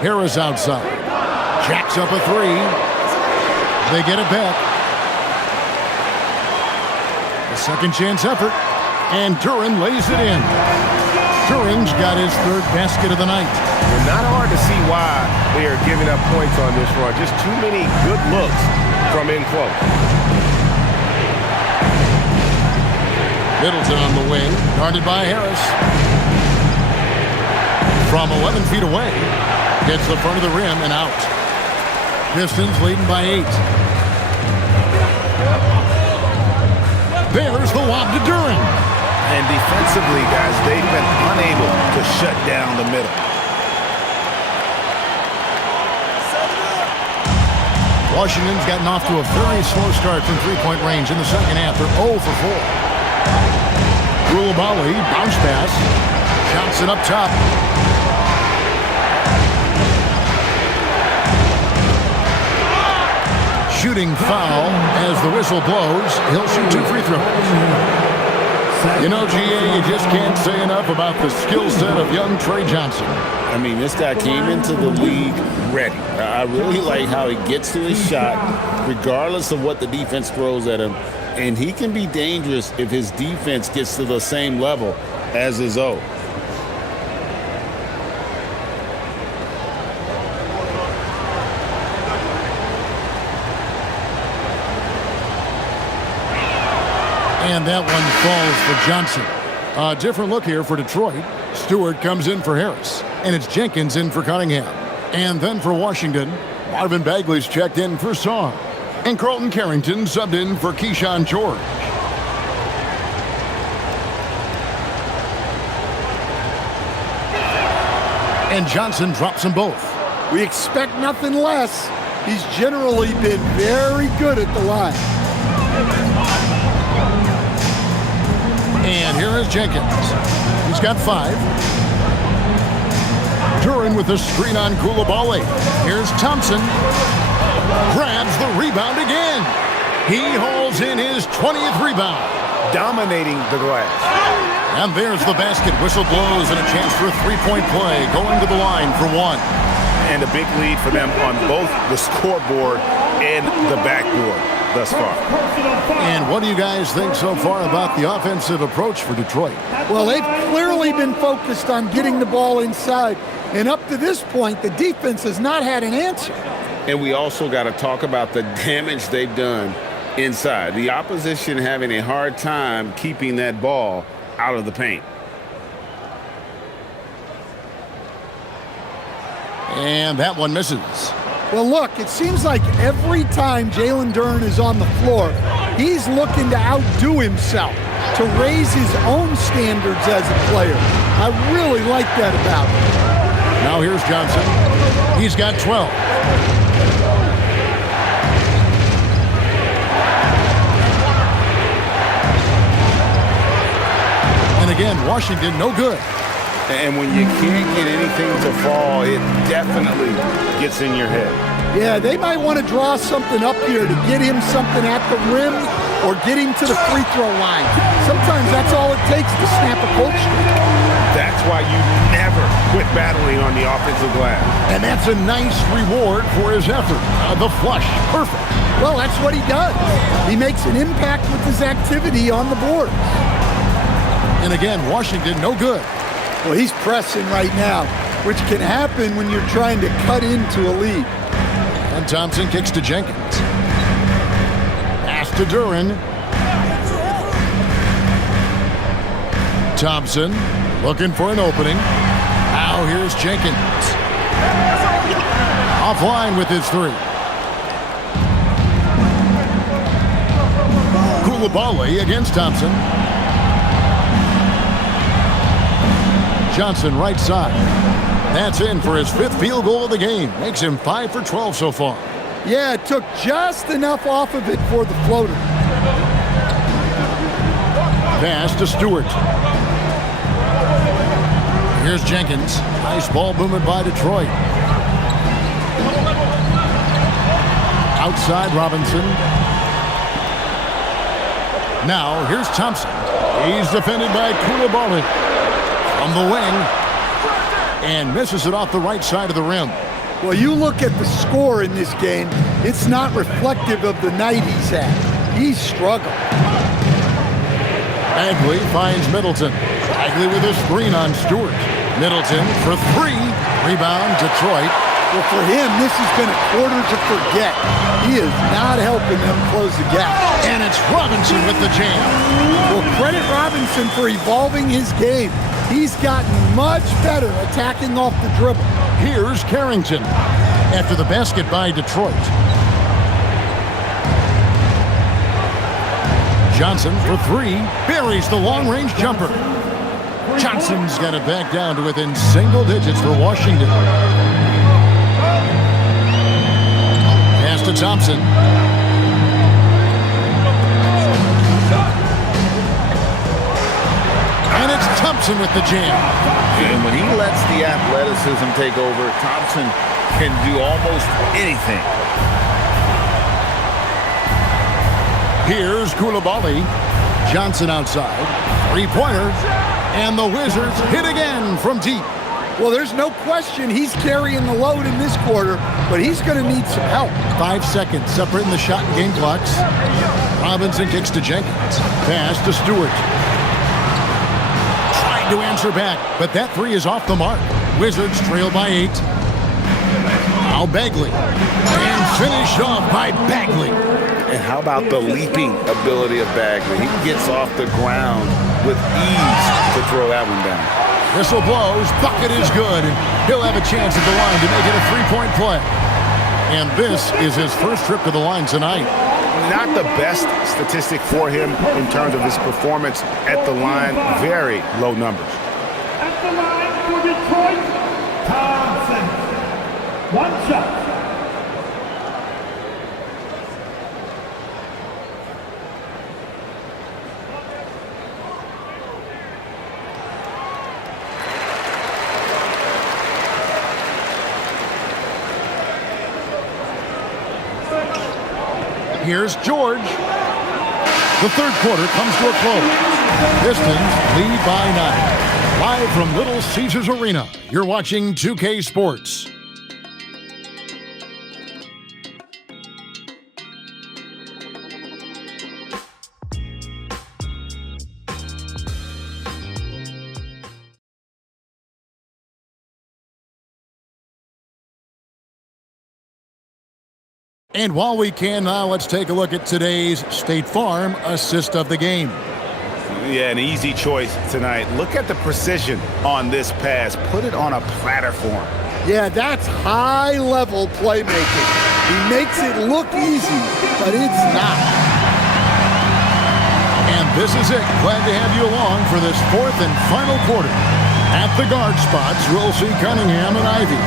Harris outside. Jacks up a three. They get it back. A second chance effort. And Duran lays it in. Turing's got his third basket of the night. Well, not hard to see why they are giving up points on this run. Just too many good looks from in close. Middleton on the wing, guarded by Harris. From 11 feet away, hits the front of the rim and out. Pistons leading by 8. There's the lob to During. And defensively, guys, they've been unable to shut down the middle. Washington's gotten off to a very slow start from three-point range in the second half. They're 0 for 4. Koulibaly, bounce pass. Johnson up top. Shooting foul as the whistle blows. He'll shoot 2 free throws. You know, GA, you just can't say enough about the skill set of young Trey Johnson. I mean, this guy came into the league ready. I really like how he gets to his shot, regardless of what the defense throws at him. And he can be dangerous if his defense gets to the same level as his own. And that one falls for Johnson. A different look here for Detroit. Stewart comes in for Harris. And it's Jenkins in for Cunningham. And then for Washington, Marvin Bagley's checked in for Song. And Carlton Carrington subbed in for Keyshawn George. And Johnson drops them both. We expect nothing less. He's generally been very good at the line. And here is Jenkins. He's got 5. Duren with the screen on Koulibaly. Here's Thompson. Grabs the rebound again. He hauls in his 20th rebound. Dominating the glass. And there's the basket. Whistle blows and a chance for a three-point play. Going to the line for 1. And a big lead for them on both the scoreboard and the backboard thus far. And what do you guys think so far about the offensive approach for Detroit? Well, they've clearly been focused on getting the ball inside. And up to this point, the defense has not had an answer. And we also got to talk about the damage they've done inside. The opposition having a hard time keeping that ball out of the paint. And that one misses. Well, look, it seems like every time Jalen Duren is on the floor, he's looking to outdo himself, to raise his own standards as a player. I really like that about him. Now here's Johnson. He's got 12. And again, Washington, no good. And when you can't get anything to fall, it definitely gets in your head. Yeah, they might want to draw something up here to get him something at the rim or get him to the free throw line. Sometimes that's all it takes to snap a coach streak. That's why you never quit battling on the offensive glass. And that's a nice reward for his effort. The flush, perfect. Well, that's what he does. He makes an impact with his activity on the board. And again, Washington, no good. Well, he's pressing right now, which can happen when you're trying to cut into a lead. And Thompson kicks to Jenkins. Pass to Duren. Thompson looking for an opening. Now here's Jenkins. Offline with his 3. Koulibaly against Thompson. Johnson right side. That's in for his 5th field goal of the game. Makes him 5 for 12 so far. Yeah, it took just enough off of it for the floater. Pass to Stewart. Here's Jenkins. Nice ball movement by Detroit. Outside Robinson. Now here's Thompson. He's defended by Koulibaly. From the wing, and misses it off the right side of the rim. Well, you look at the score in this game, it's not reflective of the night he's had. He's struggled. Bagley finds Middleton. Bagley with a screen on Stewart. Middleton for three. Rebound, Detroit. Well, for him, this has been a quarter to forget. He is not helping them close the gap. And it's Robinson with the jam. Well, credit Robinson for evolving his game. He's gotten much better attacking off the dribble. Here's Carrington after the basket by Detroit. Johnson for three. Buries the long-range jumper. Johnson's got it back down to within single digits for Washington. Pass to Thompson. And it's Thompson with the jam. And when he lets the athleticism take over, Thompson can do almost anything. Here's Koulibaly. Johnson outside. Three-pointer. And the Wizards hit again from deep. Well, there's no question he's carrying the load in this quarter, but he's going to need some help. 5 seconds separating the shot and game clocks. Robinson kicks to Jenkins. Pass to Stewart. Trying to answer back, but that three is off the mark. Wizards trail by 8. Now Bagley. And finished off by Bagley. And how about the leaping ability of Bagley? He gets off the ground with ease to throw that one down. Whistle blows, bucket is good, and he'll have a chance at the line to make it a three-point play. And this is his first trip to the line tonight. Not the best statistic for him in terms of his performance at the line. Very low numbers. At the line for Detroit, Thompson. One shot. Here's George. The third quarter comes to a close. Pistons lead by 9. Live from Little Caesars Arena, you're watching 2K Sports. And while we can now, let's take a look at today's State Farm assist of the game. Yeah, an easy choice tonight. Look at the precision on this pass. Put it on a platter for him. Yeah, that's high-level playmaking. He makes it look easy, but it's not. And this is it. Glad to have you along for this fourth and final quarter. At the guard spots, we'll see Cunningham and Ivy.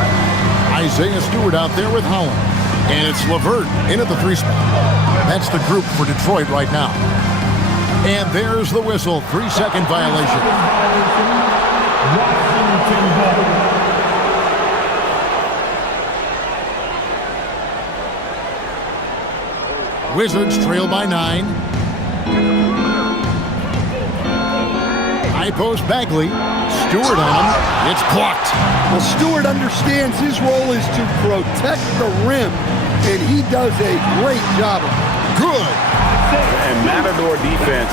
Isaiah Stewart out there with Holland. And it's LeVert in at the 3 spot. That's the group for Detroit right now. And there's the whistle. 3-second violation. Wizards trail by 9. High post Bagley. Stewart on him. It's blocked. Well, Stewart understands his role is to protect the rim, and he does a great job of it. Good. And Matador defense,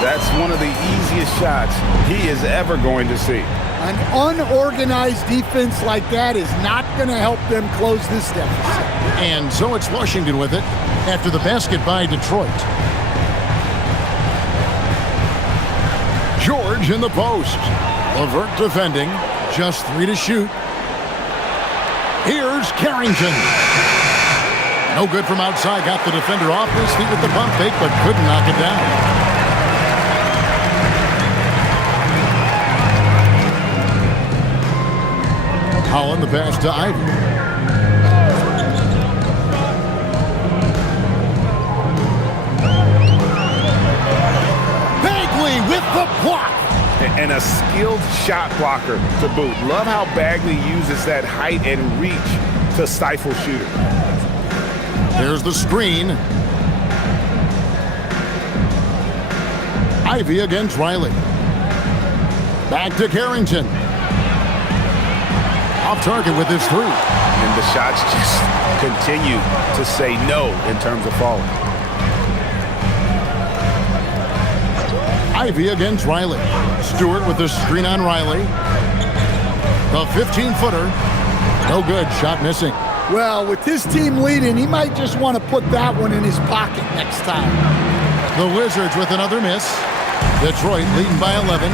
that's one of the easiest shots he is ever going to see. An unorganized defense like that is not going to help them close this deficit. And so it's Washington with it after the basket by Detroit. George in the post. LeVert defending. Just 3 to shoot. Here's Carrington. No good from outside. Got the defender off his feet with the pump fake, but couldn't knock it down. Holland the pass to Ivy. Bagley with the block. And a skilled shot blocker to boot. Love how Bagley uses that height and reach to stifle shooters. There's the screen. Ivy against Riley. Back to Carrington. Off target with his 3. And the shots just continue to say no in terms of falling. Ivy against Riley. Stewart with the screen on Riley. The 15-footer. No good. Shot missing. Well, with his team leading, he might just want to put that one in his pocket next time. The Wizards with another miss. Detroit leading by 11.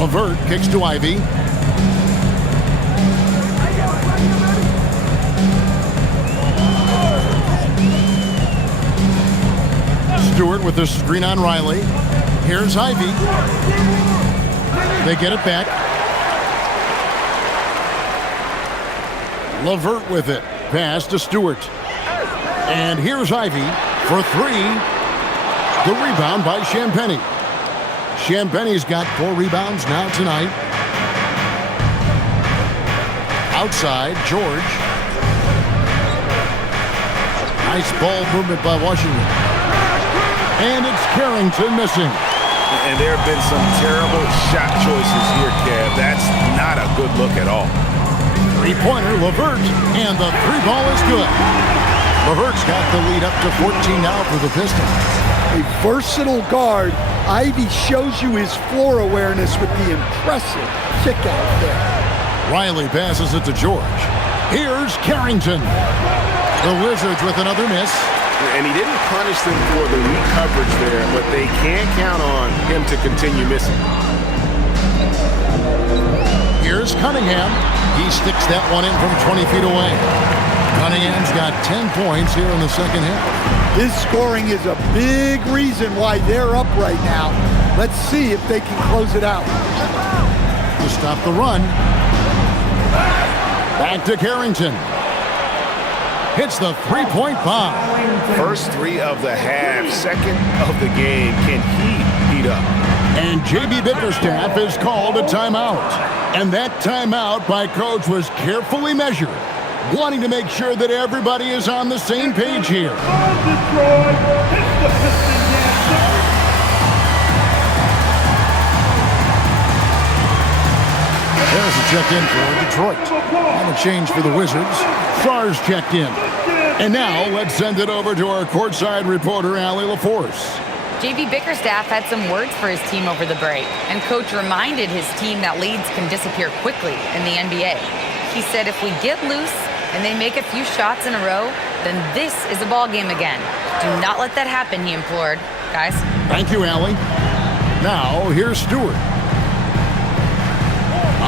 LeVert kicks to Ivy. Stewart with the screen on Riley. Here's Ivy. They get it back. LeVert with it. Pass to Stewart. And here's Ivy for three. The rebound by Champagnie. Champagnie's got 4 rebounds now tonight. Outside, George. Nice ball movement by Washington. And it's Carrington missing. And there have been some terrible shot choices here, Kev. That's not a good look at all. Three-pointer, LeVert, and the 3-ball is good. LeVert's got the lead up to 14 now for the Pistons. A versatile guard, Ivy shows you his floor awareness with the impressive kick out there. Riley passes it to George. Here's Carrington. The Wizards with another miss. And he didn't punish them for the weak coverage there, but they can't count on him to continue missing. Here's Cunningham. He sticks that one in from 20 feet away. Cunningham's got 10 points here in the second half. His scoring is a big reason why they're up right now. Let's see if they can close it out. To stop the run. Back to Carrington. Hits the three-point bomb. First 3 of the half, second of the game. Can he heat up? And J.B. Bickerstaff is called a timeout. And that timeout by Coach was carefully measured, wanting to make sure that everybody is on the same page here. Harrison checked in for Detroit. And a change for the Wizards. Stars checked in. And now let's send it over to our courtside reporter, Allie LaForce. J.B. Bickerstaff had some words for his team over the break, and Coach reminded his team that leads can disappear quickly in the NBA. He said if we get loose and they make a few shots in a row, then this is a ball game again. Do not let that happen, he implored. Guys. Thank you, Allie. Now, here's Stewart.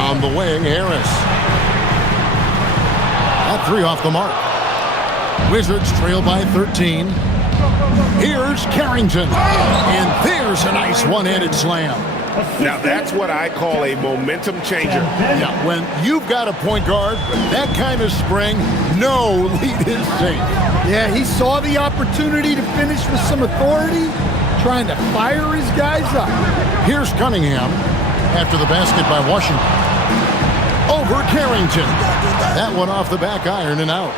On the wing, Harris. That 3 off the mark. Wizards trail by 13. Here's Carrington. And there's a nice one-handed slam. Now, that's what I call a momentum changer. Yeah, when you've got a point guard with that kind of spring, no lead is safe. Yeah, he saw the opportunity to finish with some authority, trying to fire his guys up. Here's Cunningham after the basket by Washington. Over Carrington. That one off the back iron and out.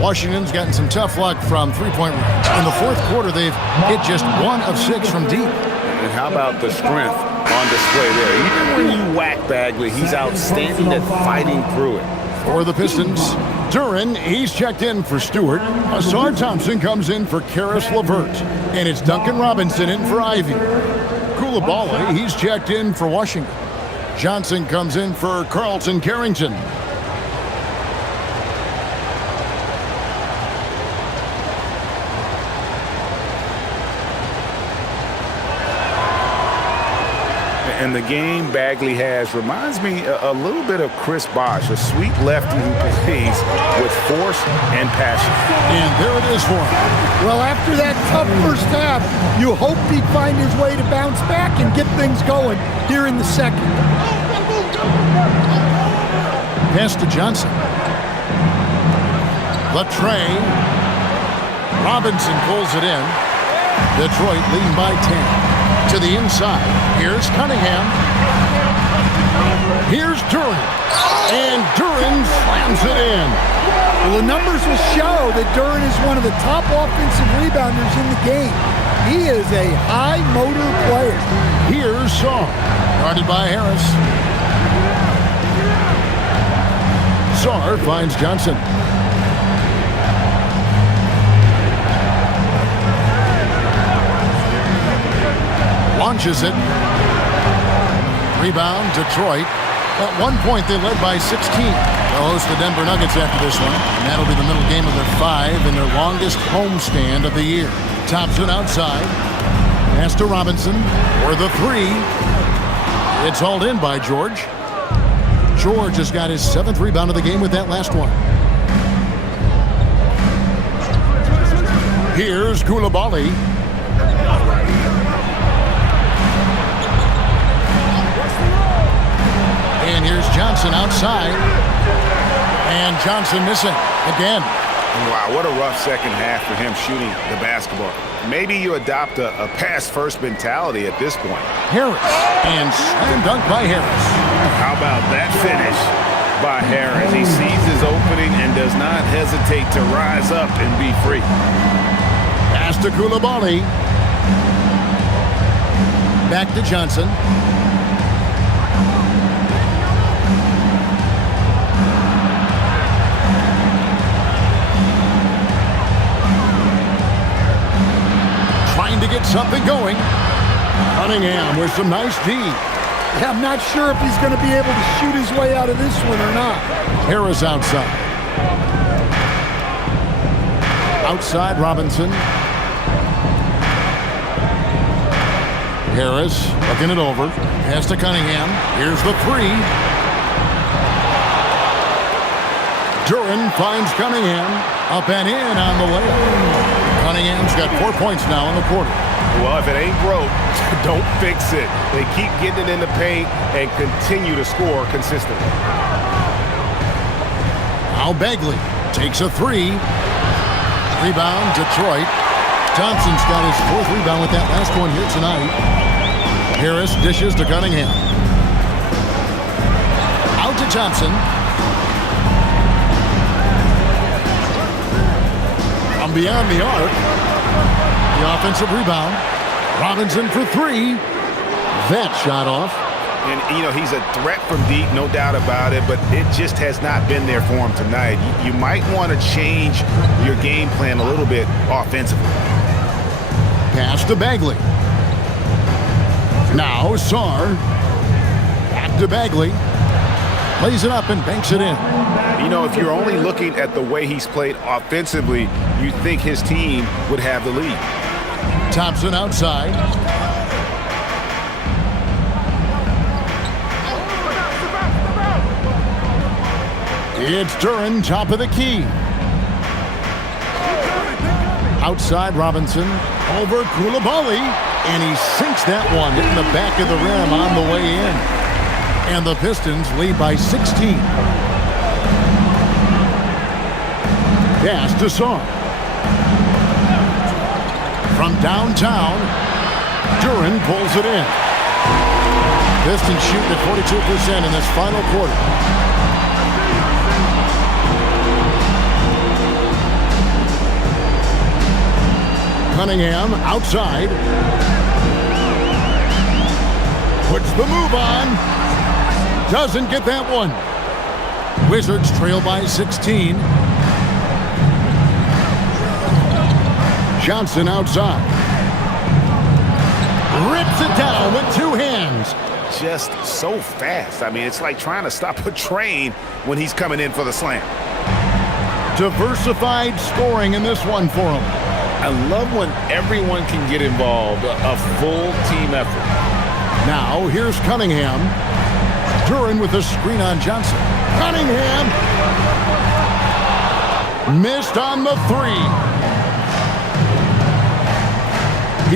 Washington's gotten some tough luck from three-point range. In the fourth quarter, they've hit just 1 of 6 from deep. And how about the strength on display there? Even when you whack Bagley, he's outstanding at fighting through it. For the Pistons, Duren, he's checked in for Stewart. Asar Thompson comes in for Karis LeVert. And it's Duncan Robinson in for Ivy. Coulibaly, he's checked in for Washington. Johnson comes in for Carlton Carrington. And the game Bagley has reminds me a little bit of Chris Bosh, a sweet lefty who plays with force and passion. And there it is for him. Well, after that tough first half, you hoped he'd find his way to bounce back and get things going here in the second. Pass to Johnson. The tray. Robinson pulls it in. Detroit leading by 10. To the inside. Here's Cunningham. Here's Duren. And Duren slams it in. Well, the numbers will show that Duren is one of the top offensive rebounders in the game. He is a high motor player. Here's Song. Guarded by Harris. Sarr finds Johnson. Launches it. Rebound, Detroit. At one point, they led by 16. They'll host the Denver Nuggets after this one. And that'll be the middle game of their 5 in their longest homestand of the year. Thompson outside. Pass to Robinson for the 3. It's hauled in by George. George has got his 7th rebound of the game with that last one. Here's Koulibaly. And here's Johnson outside. And Johnson missing again. Wow, what a rough second half for him shooting the basketball. Maybe you adopt a pass-first mentality at this point. Harris. And slam dunk by Harris. How about that finish by Harris? He sees his opening and does not hesitate to rise up and be free. Pass to Koulibaly. Back to Johnson. Trying to get something going. Cunningham with some nice D. Yeah, I'm not sure if he's going to be able to shoot his way out of this one or not. Harris outside. Outside Robinson. Harris looking it over. Pass to Cunningham. Here's the 3. Duran finds Cunningham. Up and in on the layup. Cunningham's got 4 points now in the quarter. Well, if it ain't broke, don't fix it. They keep getting it in the paint and continue to score consistently. Now Bagley takes a 3. Rebound, Detroit. Thompson's got his 4th rebound with that last one here tonight. Harris dishes to Cunningham. Out to Thompson. From beyond the arc. The offensive rebound. Robinson for 3. That shot off. And, you know, he's a threat from deep, no doubt about it, but it just has not been there for him tonight. You might want to change your game plan a little bit offensively. Pass to Bagley. Now Sarr. Back to Bagley. Lays it up and banks it in. You know, if you're only looking at the way he's played offensively, you think his team would have the lead. Thompson outside. It's Duran, top of the key. Outside Robinson. Over Koulibaly. And he sinks that one, hitting the back of the rim on the way in. And the Pistons lead by 16. Pass to Sarr. From downtown, Duran pulls it in. Pistons shooting at 42% in this final quarter. Cunningham outside. Puts the move on. Doesn't get that one. Wizards trail by 16. Johnson outside. Rips it down with 2 hands. Just so fast. I mean, it's like trying to stop a train when he's coming in for the slam. Diversified scoring in this one for him. I love when everyone can get involved, a full team effort. Now, here's Cunningham. Duran with a screen on Johnson. Cunningham. Missed on the 3.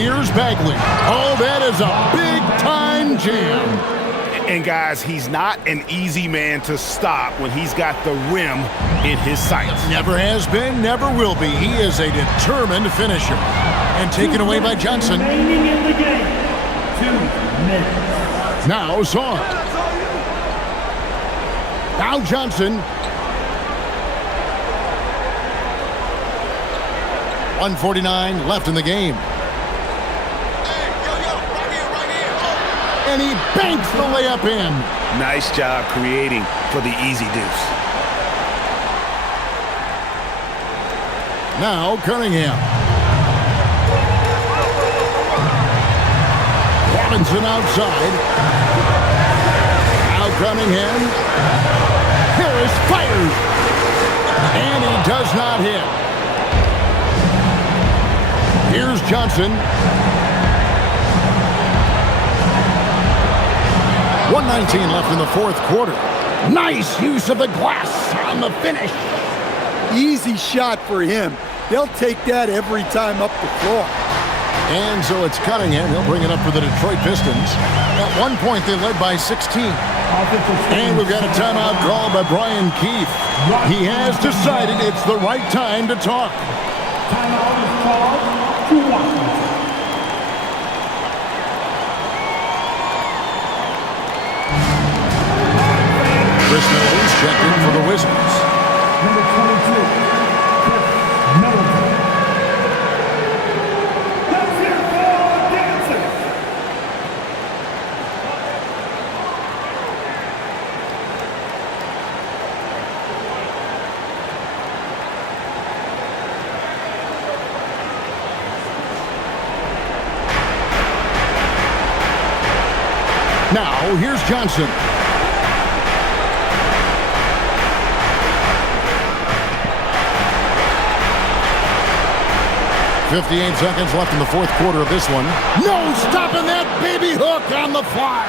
Here's Bagley. Oh, that is a big-time jam. And, guys, he's not an easy man to stop when he's got the rim in his sights. Never has been, never will be. He is a determined finisher. And taken away by Johnson. Remaining in the game. 2 minutes. Now Sarr. Now Johnson. 1:49 left in the game. And he banks the layup in. Nice job creating for the easy deuce. Now Cunningham. Robinson outside. Out Cunningham. Harris fires. And he does not hit. Here's Johnson. 1:19 left in the fourth quarter. Nice use of the glass on the finish. Easy shot for him. They'll take that every time up the floor. And so it's Cunningham. He'll bring it up for the Detroit Pistons. At one point, they led by 16. And we've got a timeout called by Brian Keefe. He has decided it's the right time to talk. Timeout is called to Washington. Chris Middleton's checked in for the Wizards. Number 22, Chris Middleton. That's it for dancing. Now, here's Johnson. 58 seconds left in the fourth quarter of this one. No stopping that baby hook on the fly.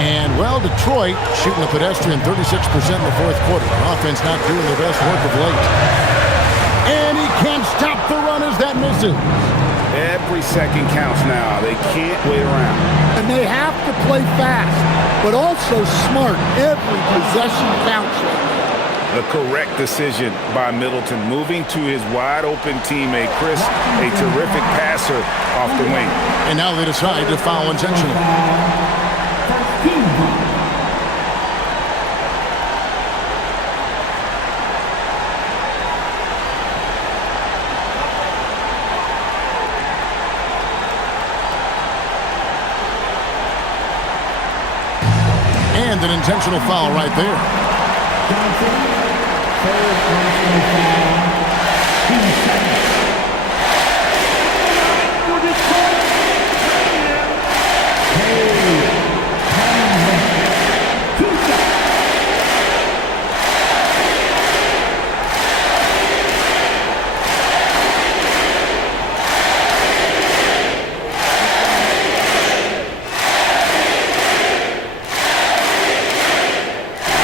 And, well, Detroit shooting a pedestrian 36% in the fourth quarter. Offense not doing their best work of late. And he can't stop the run as that misses. Every second counts now. They can't wait around. And they have to play fast, but also smart. Every possession counts. The correct decision by Middleton, moving to his wide-open teammate, Chris, a terrific passer off the wing. And now they decide to foul intentionally. And an intentional foul right there.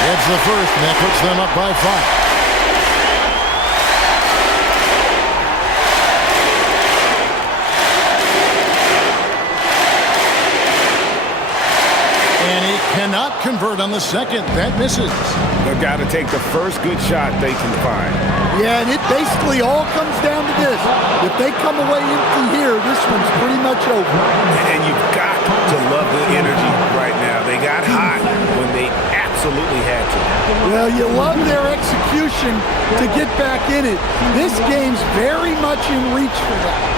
That's the first, and that puts them up by 5. Cannot convert on the second. That misses. They've got to take the first good shot they can find. Yeah, and it basically all comes down to this. If they come away empty here, this one's pretty much over. And you've got to love the energy right now. They got hot when they absolutely had to. Well, you love their execution to get back in it. This game's very much in reach for them.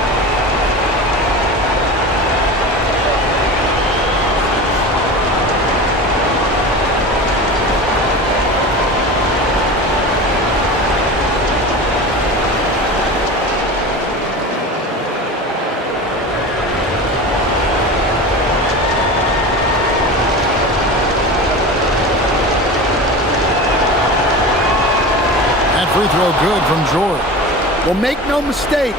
Free throw good from George. Well, make no mistake,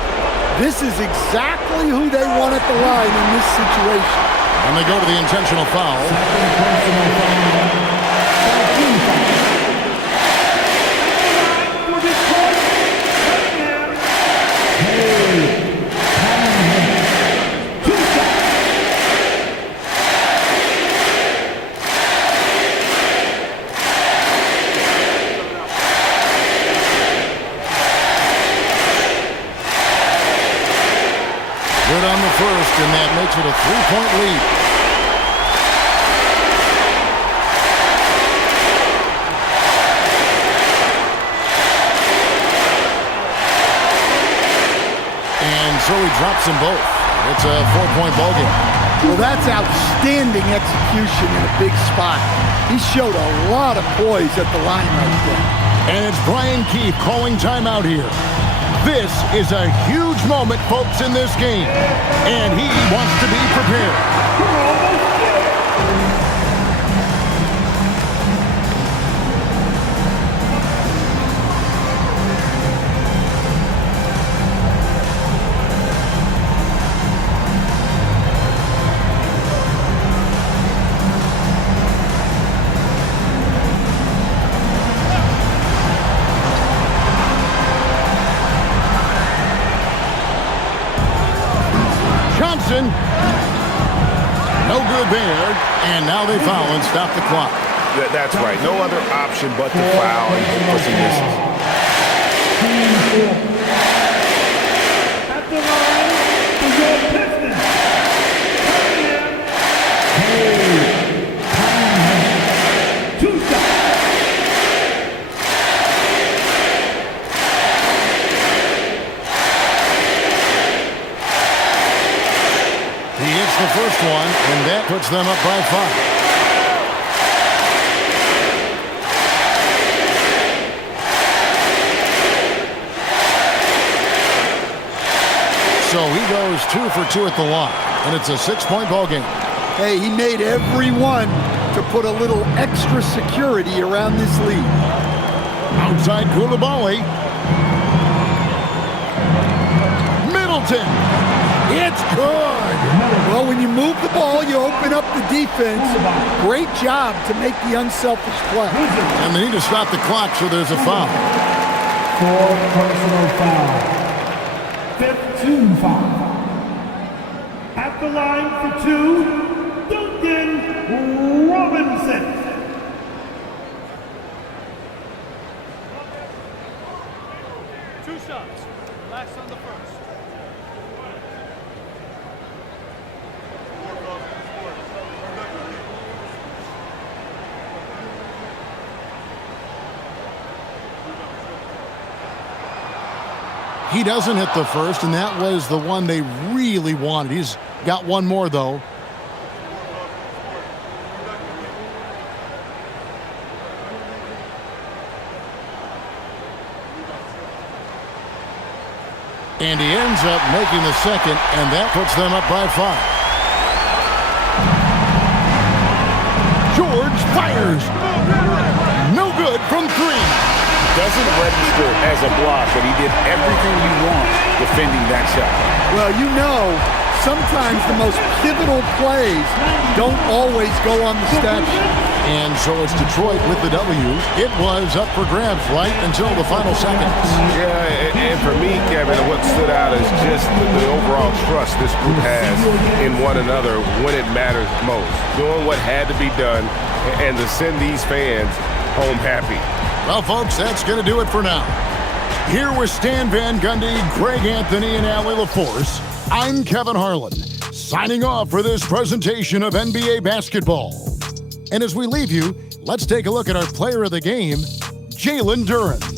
this is exactly who they want at the line in this situation. And they go to the intentional foul. Good on the first, and that makes it a 3-point lead. And so he drops them both. It's a 4-point ball game. Well, that's outstanding execution in a big spot. He showed a lot of poise at the line right there. And it's Brian Keefe calling timeout here. This is a huge moment, folks, in this game, and he wants to be prepared. No good there, and now they foul and stop the clock. That's right. No other option but to foul and put some misses. At the line for your Pistons. Two shots. He hits the first one, and that puts them up by 5. So he goes 2 for 2 at the line, and it's a 6-point ball game. Hey, he made every one to put a little extra security around this lead. Outside Koulibaly. Middleton. It's good. Well, when you move the ball, you open up the defense. Great job to make the unselfish play. And they need to stop the clock, so there's a foul. 4 personal foul. 5th team foul. At the line for 2, Duncan Robinson. Two shots. Relax on the first. He doesn't hit the first, and that was the one they really wanted. He's got one more, though. And he ends up making the second, and that puts them up by 5. George fires. No good from 3. Doesn't register as a block, but he did everything you want defending that shot. Well, you know, sometimes the most pivotal plays don't always go on the stat sheet. And so it's Detroit with the W. It was up for grabs right until the final seconds. Yeah, and for me, Kevin, what stood out is just the overall trust this group has in one another when it matters most. Doing what had to be done and to send these fans home happy. Well, folks, that's going to do it for now. Here with Stan Van Gundy, Greg Anthony, and Allie LaForce, I'm Kevin Harlan, signing off for this presentation of NBA basketball. And as we leave you, let's take a look at our player of the game, Jalen Duren.